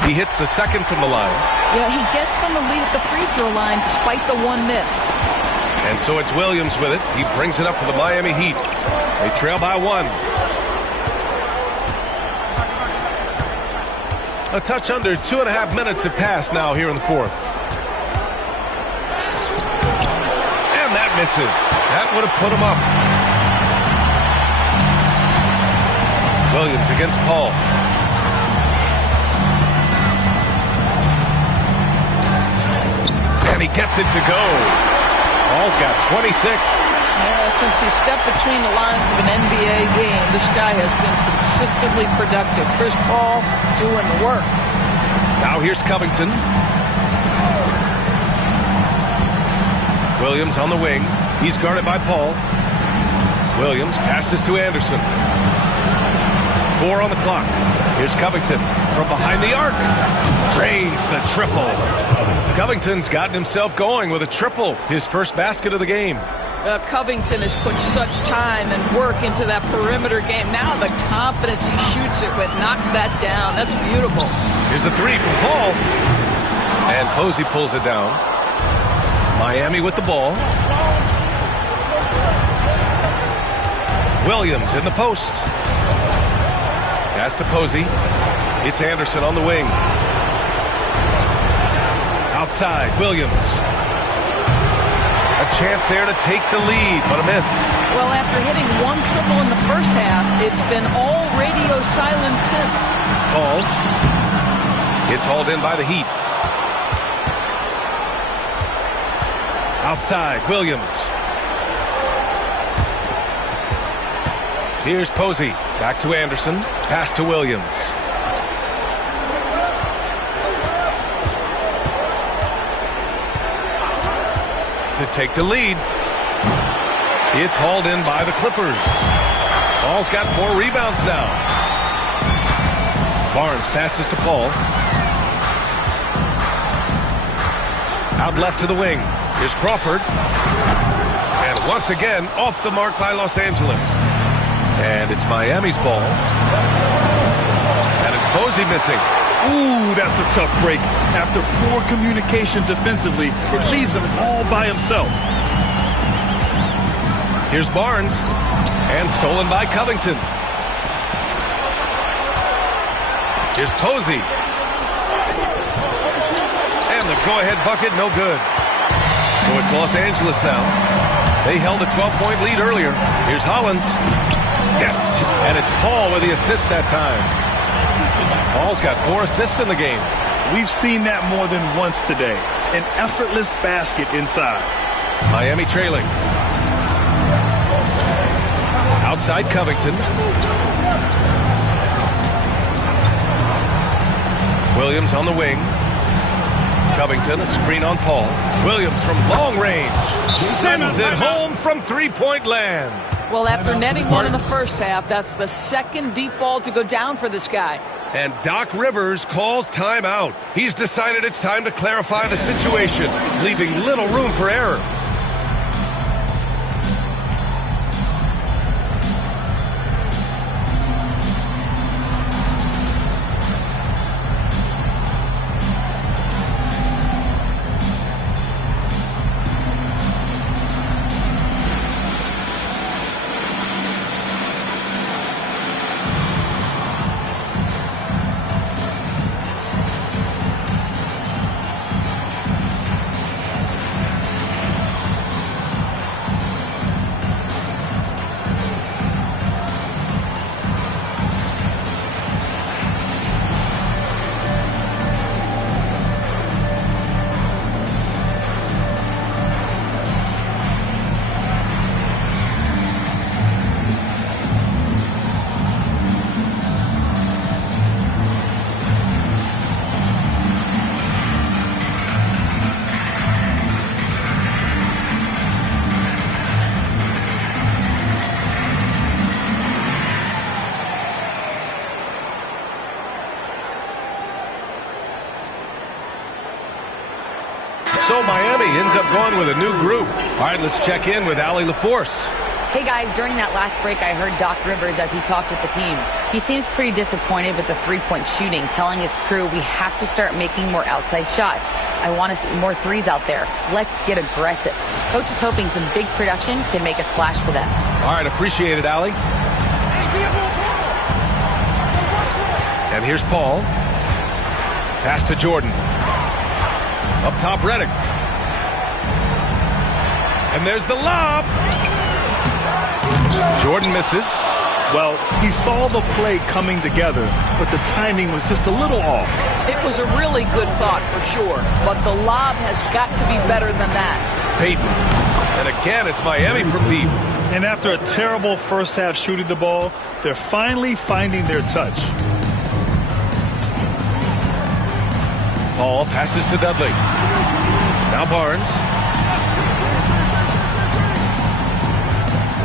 He hits the second from the line. Yeah, he gets them the lead at the free throw line despite the 1 miss. And so it's Williams with it. He brings it up for the Miami Heat. They trail by 1. A touch under 2.5 minutes have passed now here in the 4th. And that misses. That would have put him up. Williams against Paul. And he gets it to go. Paul's got 26. Yeah, since he stepped between the lines of an NBA game, this guy has been consistently productive. Chris Paul doing the work. Now here's Covington. Williams on the wing. He's guarded by Paul. Williams passes to Anderson. 4 on the clock. Here's Covington from behind the arc. Drains the triple. Covington's gotten himself going with a triple. His first basket of the game. Covington has put such time and work into that perimeter game. Now the confidence he shoots it with knocks that down. That's beautiful. Here's a 3 from Paul. And Posey pulls it down. Miami with the ball. Williams in the post. Pass to Posey. It's Anderson on the wing. Outside, Williams. A chance there to take the lead, but a miss. Well, after hitting 1 triple in the first half, it's been all radio silence since. Call. It's hauled in by the Heat. Outside, Williams. Here's Posey. Back to Anderson. Pass to Williams. To take the lead. It's hauled in by the Clippers. Paul's got 4 rebounds now. Barnes passes to Paul. Out left to the wing. Here's Crawford. And once again, off the mark by Los Angeles. And it's Miami's ball. And it's Posey missing. Ooh, that's a tough break. After poor communication defensively, it leaves him all by himself. Here's Barnes. And stolen by Covington. Here's Posey. And the go-ahead bucket, no good. So it's Los Angeles now. They held a 12-point lead earlier. Here's Hollins. Yes, and it's Paul with the assist that time. Paul's got 4 assists in the game. We've seen that more than once today. An effortless basket inside. Miami trailing. Outside Covington. Williams on the wing. Covington, a screen on Paul. Williams from long range. Sends it home from 3-point land. Well, after netting 1 in the first half, that's the second deep ball to go down for this guy. And Doc Rivers calls timeout. He's decided it's time to clarify the situation, leaving little room for error. so Miami ends up going with a new group. All right, let's check in with Allie LaForce. Hey guys, during that last break, I heard Doc Rivers as he talked with the team. He seems pretty disappointed with the three-point shooting, telling his crew we have to start making more outside shots. I want to see more threes out there. Let's get aggressive. Coach is hoping some big production can make a splash for them. All right, appreciate it, Allie. And here's Paul. Pass to Jordan. Up top, Redick. And there's the lob. Jordan misses. Well, he saw the play coming together, but the timing was just a little off. It was a really good thought for sure, but the lob has got to be better than that. Payton. And again, it's Miami from deep. And after a terrible first half shooting the ball, they're finally finding their touch. Paul passes to Dudley. Now Barnes.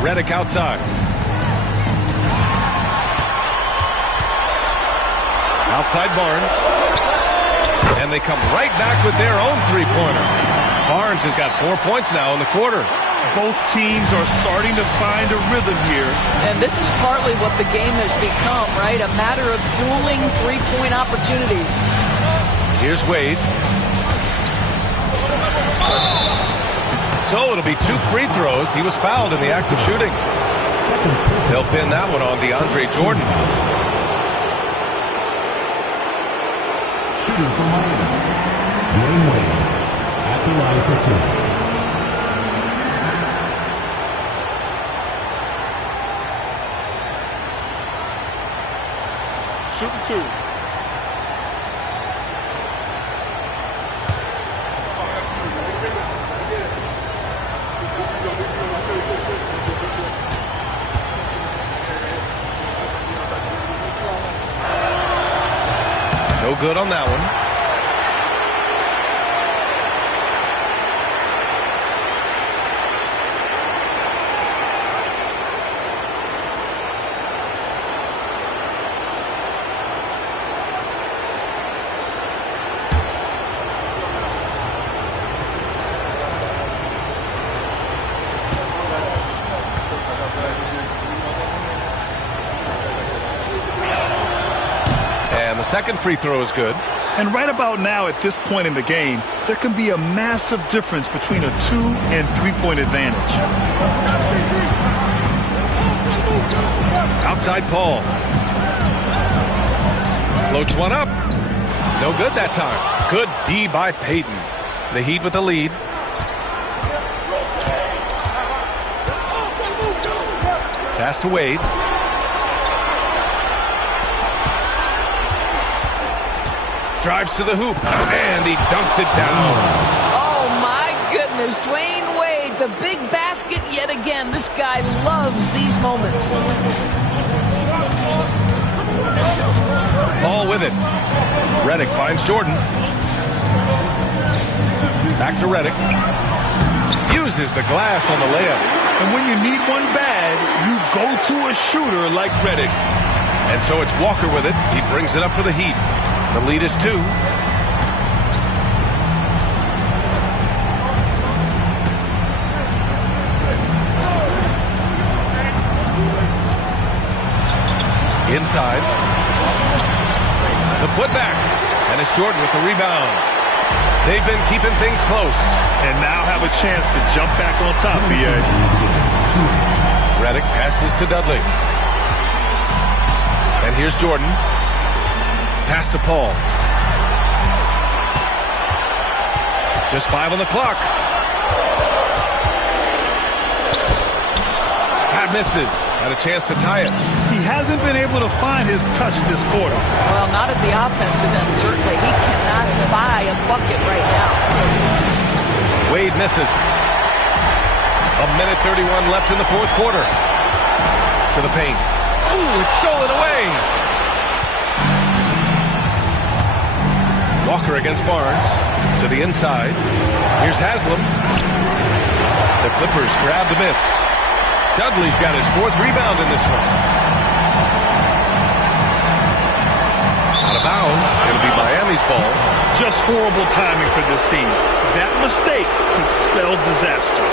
Redick outside. Outside Barnes. And they come right back with their own three-pointer. Barnes has got 4 points now in the quarter. Both teams are starting to find a rhythm here. And this is partly what the game has become, right? A matter of dueling three-point opportunities. Here's Wade. So it'll be 2 free throws. He was fouled in the act of shooting. They'll pin that one on DeAndre Jordan. Shooting for Miami, Dwayne Wade at the line for 2. Shooting 2. No good on that one. And the second free throw is good. And right about now, at this point in the game, there can be a massive difference between a 2- and 3-point advantage. Outside Paul. Floats one up. No good that time. Good D by Payton. The Heat with the lead. Pass to Wade. Drives to the hoop, and he dunks it down. Oh, my goodness. Dwayne Wade, the big basket yet again. This guy loves these moments. Paul with it. Redick finds Jordan. Back to Redick. Uses the glass on the layup. And when you need one bad, you go to a shooter like Redick. And so it's Walker with it. He brings it up for the Heat. The lead is 2. Inside. The putback. And it's Jordan with the rebound. They've been keeping things close. And now have a chance to jump back on top, B.A. Redick passes to Dudley. And here's Jordan. Pass to Paul. Just 5 on the clock. Pat misses. Had a chance to tie it. He hasn't been able to find his touch this quarter. Well, not at the offensive end, certainly. He cannot buy a bucket right now. Wade misses. 1:31 left in the fourth quarter. To the paint. Ooh, it's stolen away. Walker against Barnes. To the inside. Here's Haslam. The Clippers grab the miss. Dudley's got his 4th rebound in this one. Out of bounds. It'll be Miami's ball. Just horrible timing for this team. That mistake could spell disaster.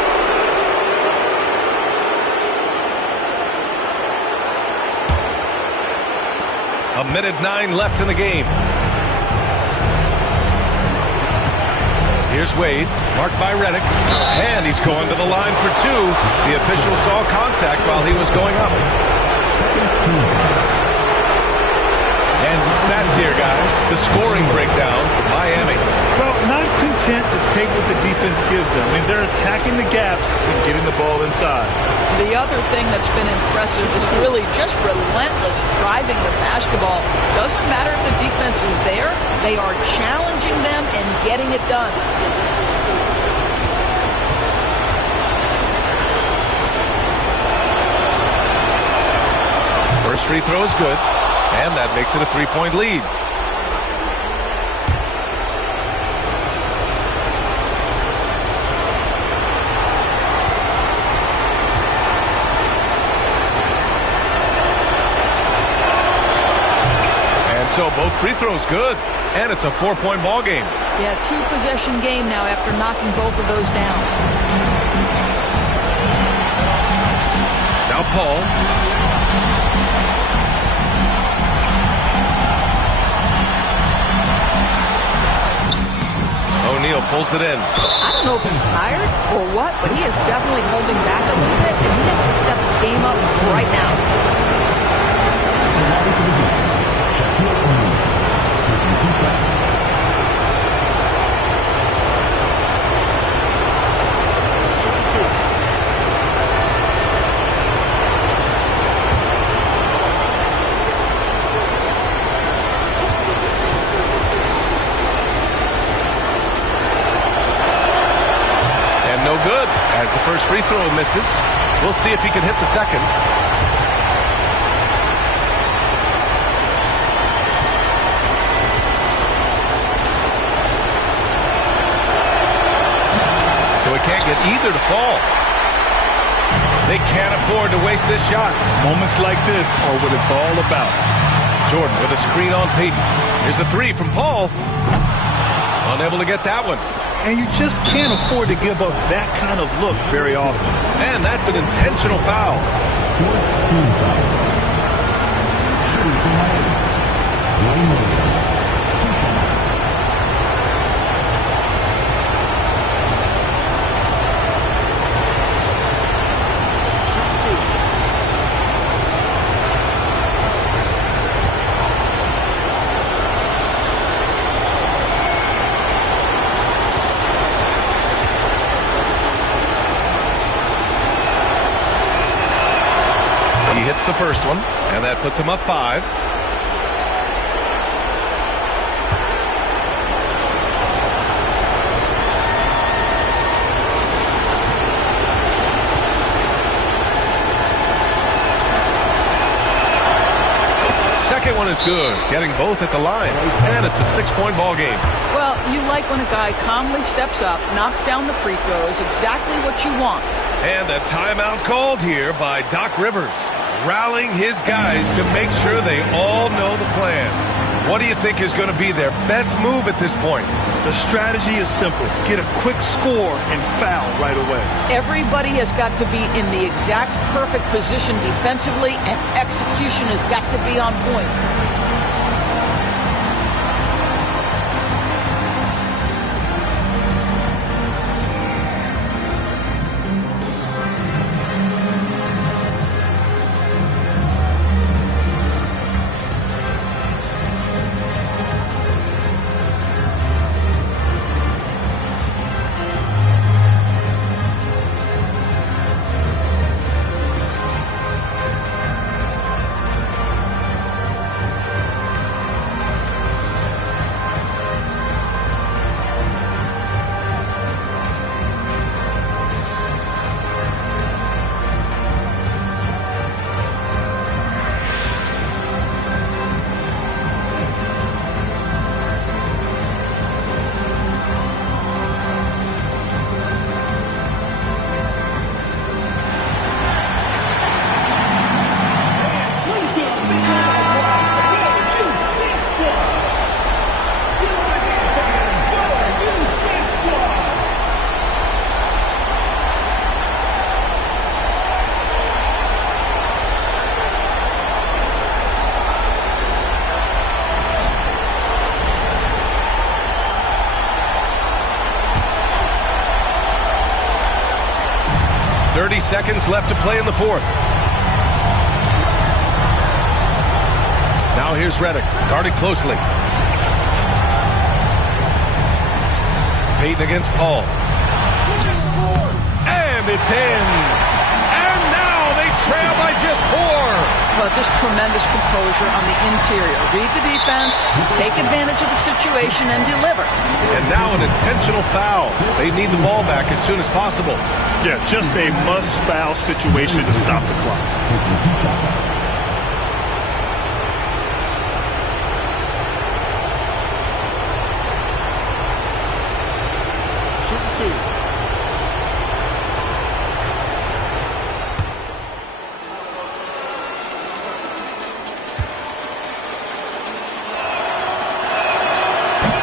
A minute 9 left in the game. Here's Wade, marked by Reddick, and he's going to the line for 2. The official saw contact while he was going up. And some stats here, guys. The scoring breakdown for Miami. Well, not content to take what the defense gives them. I mean, they're attacking the gaps and getting the ball inside. The other thing that's been impressive is really just relentless driving the basketball. Doesn't matter if the defense is there. They are challenging them and getting it done. First free throw is good, and that makes it a 3-point lead. So both free throws good, and it's a 4-point ball game. Yeah, 2-possession game now after knocking both of those down. Now Paul. O'Neal pulls it in. I don't know if he's tired or what, but he is definitely holding back a little bit, and he has to step his game up right now. No good as the first free throw misses. We'll see if he can hit the second. So he can't get either to fall. They can't afford to waste this shot. Moments like this are what it's all about. Jordan with a screen on Peyton. Here's a 3 from Paul. Unable to get that one. And you just can't afford to give up that kind of look very often. And that's an intentional foul. 14 foul. Shooting for Miami. Dwayne Wade. 2 shots. Hits the first one, and that puts him up 5. Second one is good, getting both at the line, and it's a 6-point ball game. Well, you like when a guy calmly steps up, knocks down the free throws, exactly what you want. And a timeout called here by Doc Rivers, rallying his guys to make sure they all know the plan. What do you think is going to be their best move at this point? The strategy is simple. Get a quick score and foul right away. Everybody has got to be in the exact perfect position defensively, and execution has got to be on point. seconds left to play in the fourth. Now here's Reddick, guarded closely. Payton against Paul. And it's in. And now they trail by just 4. Well, just tremendous composure on the interior. Read the defense, take advantage of the situation, and deliver. And now an intentional foul. They need the ball back as soon as possible. Yeah, just a must-foul situation to stop the clock. Taking 2 shots. Shoot 2.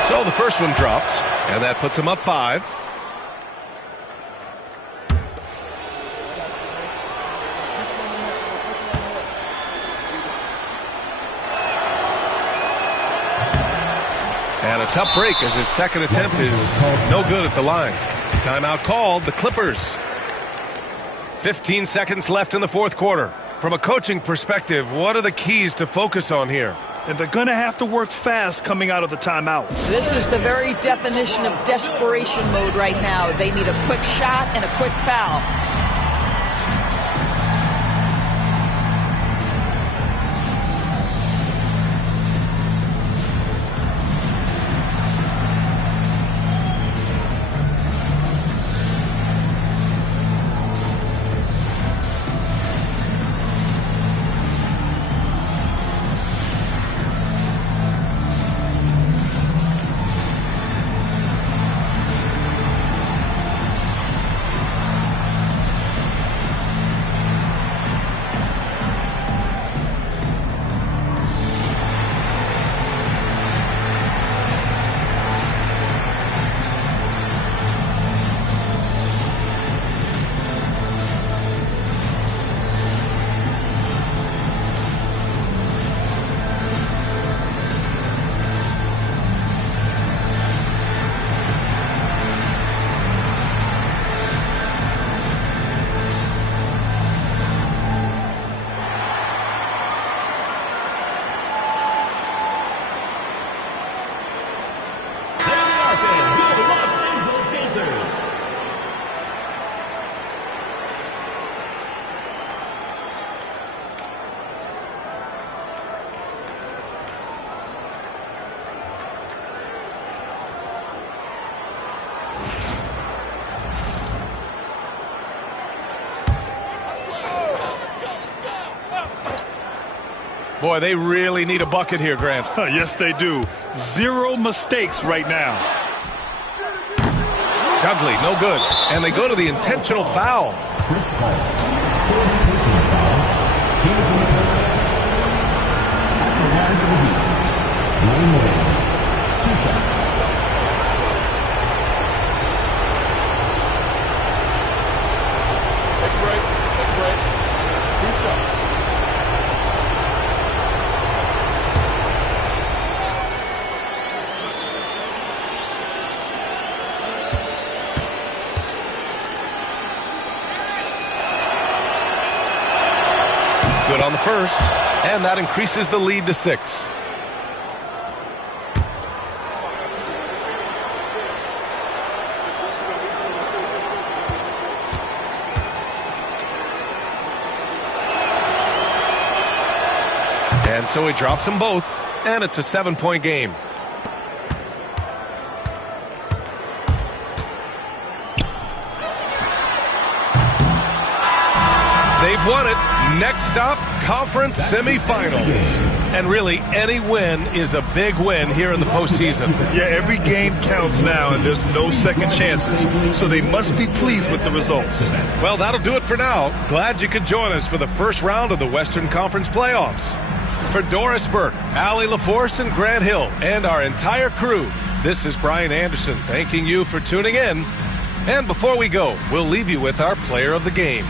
So the first one drops, and that puts them up 5. And a tough break as his second attempt is no good at the line. Timeout called, the Clippers. 15 seconds left in the fourth quarter. From a coaching perspective, what are the keys to focus on here? And they're going to have to work fast coming out of the timeout. This is the very definition of desperation mode right now. They need a quick shot and a quick foul. Boy, they really need a bucket here, Grant. Yes, they do. 0 mistakes right now. Dudley, no good. And they go to the intentional foul. Chris Paul. 4th personal foul. Jameson Parker. At the line for the Heat. Dwayne Wade. 2 shots. Take a break. Take a break. 2 shots. Good on the first, and that increases the lead to 6. And so he drops them both, and it's a 7-point game. They've won it. Next stop, conference semifinals. And really, any win is a big win here in the postseason. Yeah, every game counts now, and there's no second chances. So they must be pleased with the results. Well, that'll do it for now. Glad you could join us for the first round of the Western Conference playoffs. For Doris Burke, Allie LaForce, and Grant Hill, and our entire crew, this is Brian Anderson thanking you for tuning in. And before we go, we'll leave you with our player of the game.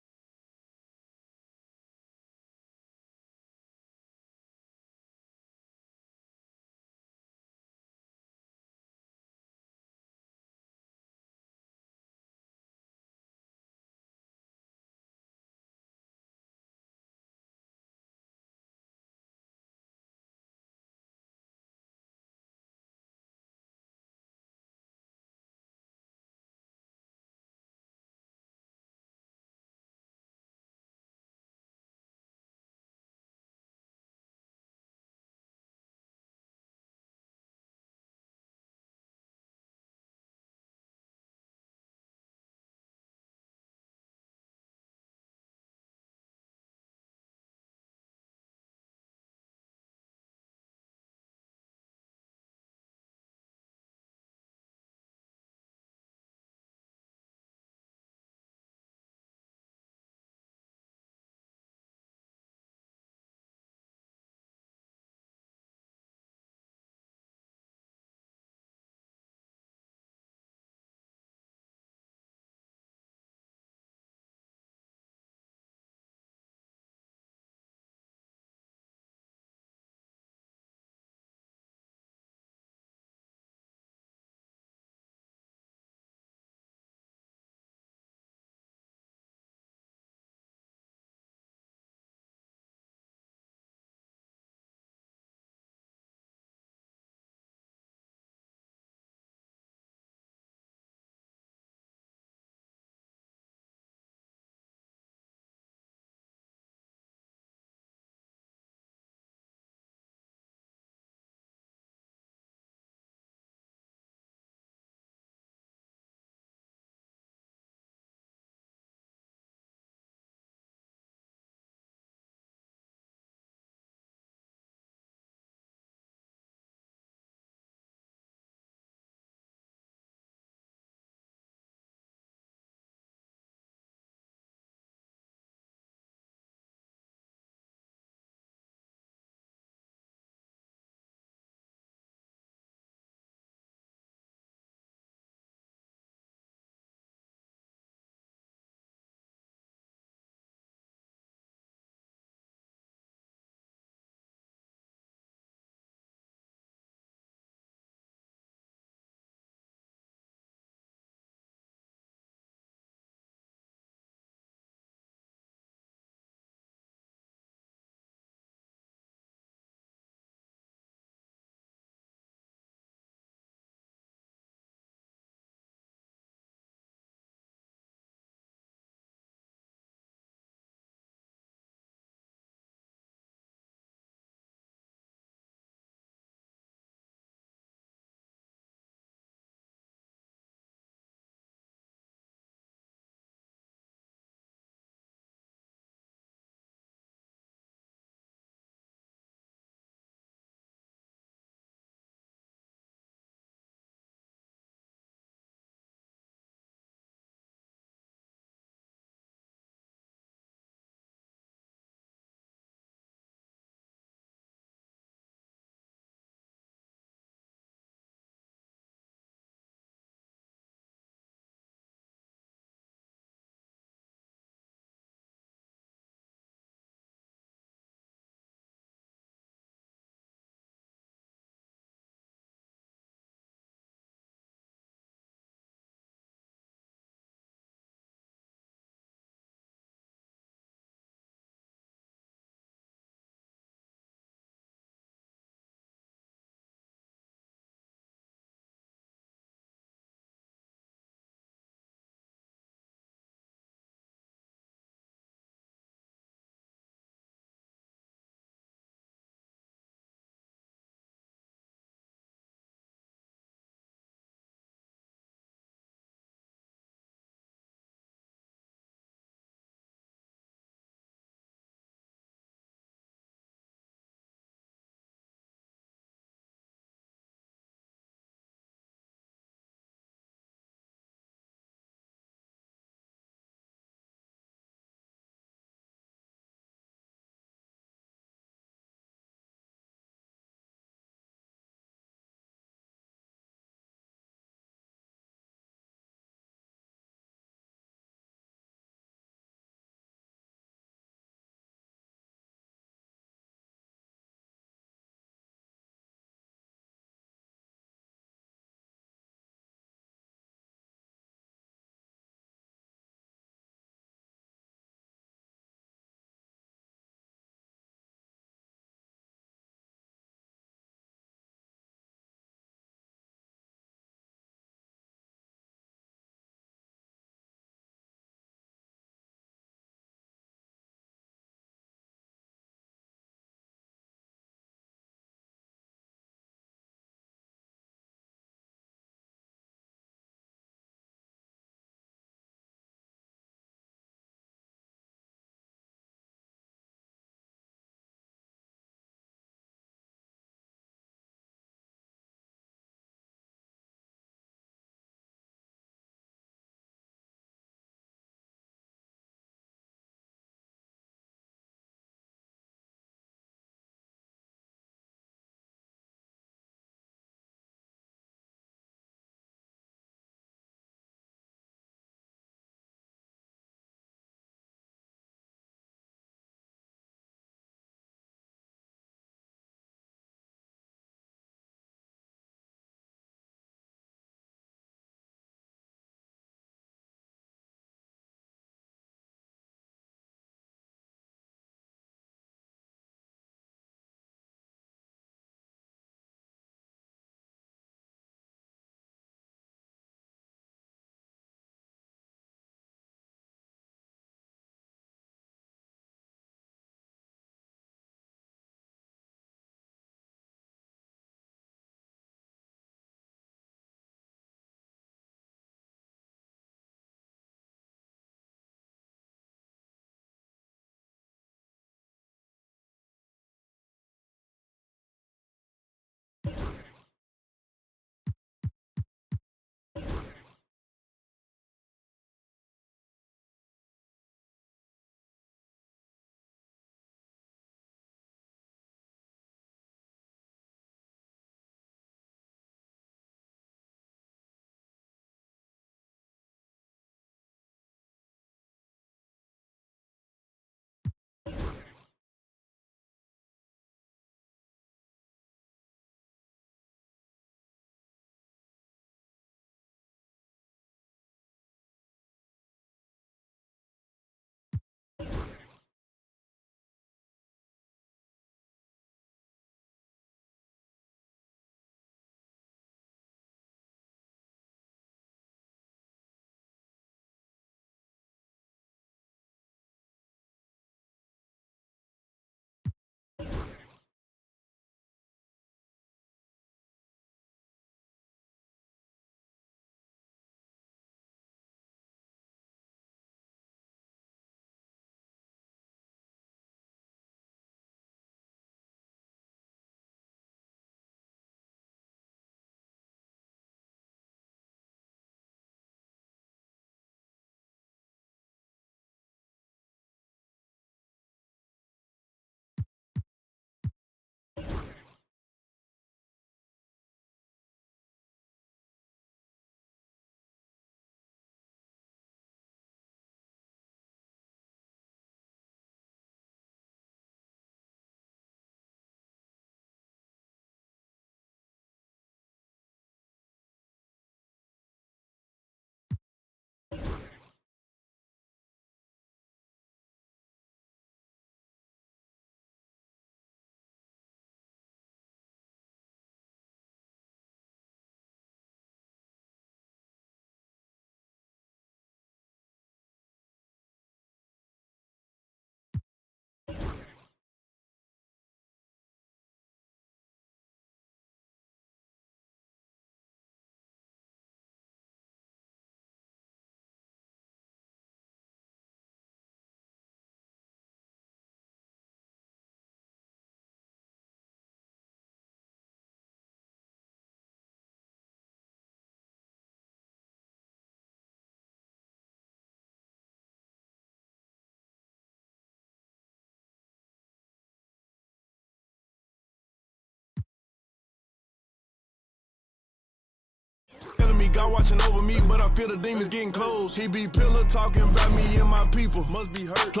God watching over me, but I feel the demons getting close. He be pillar talking about me and my people. Must be hurt.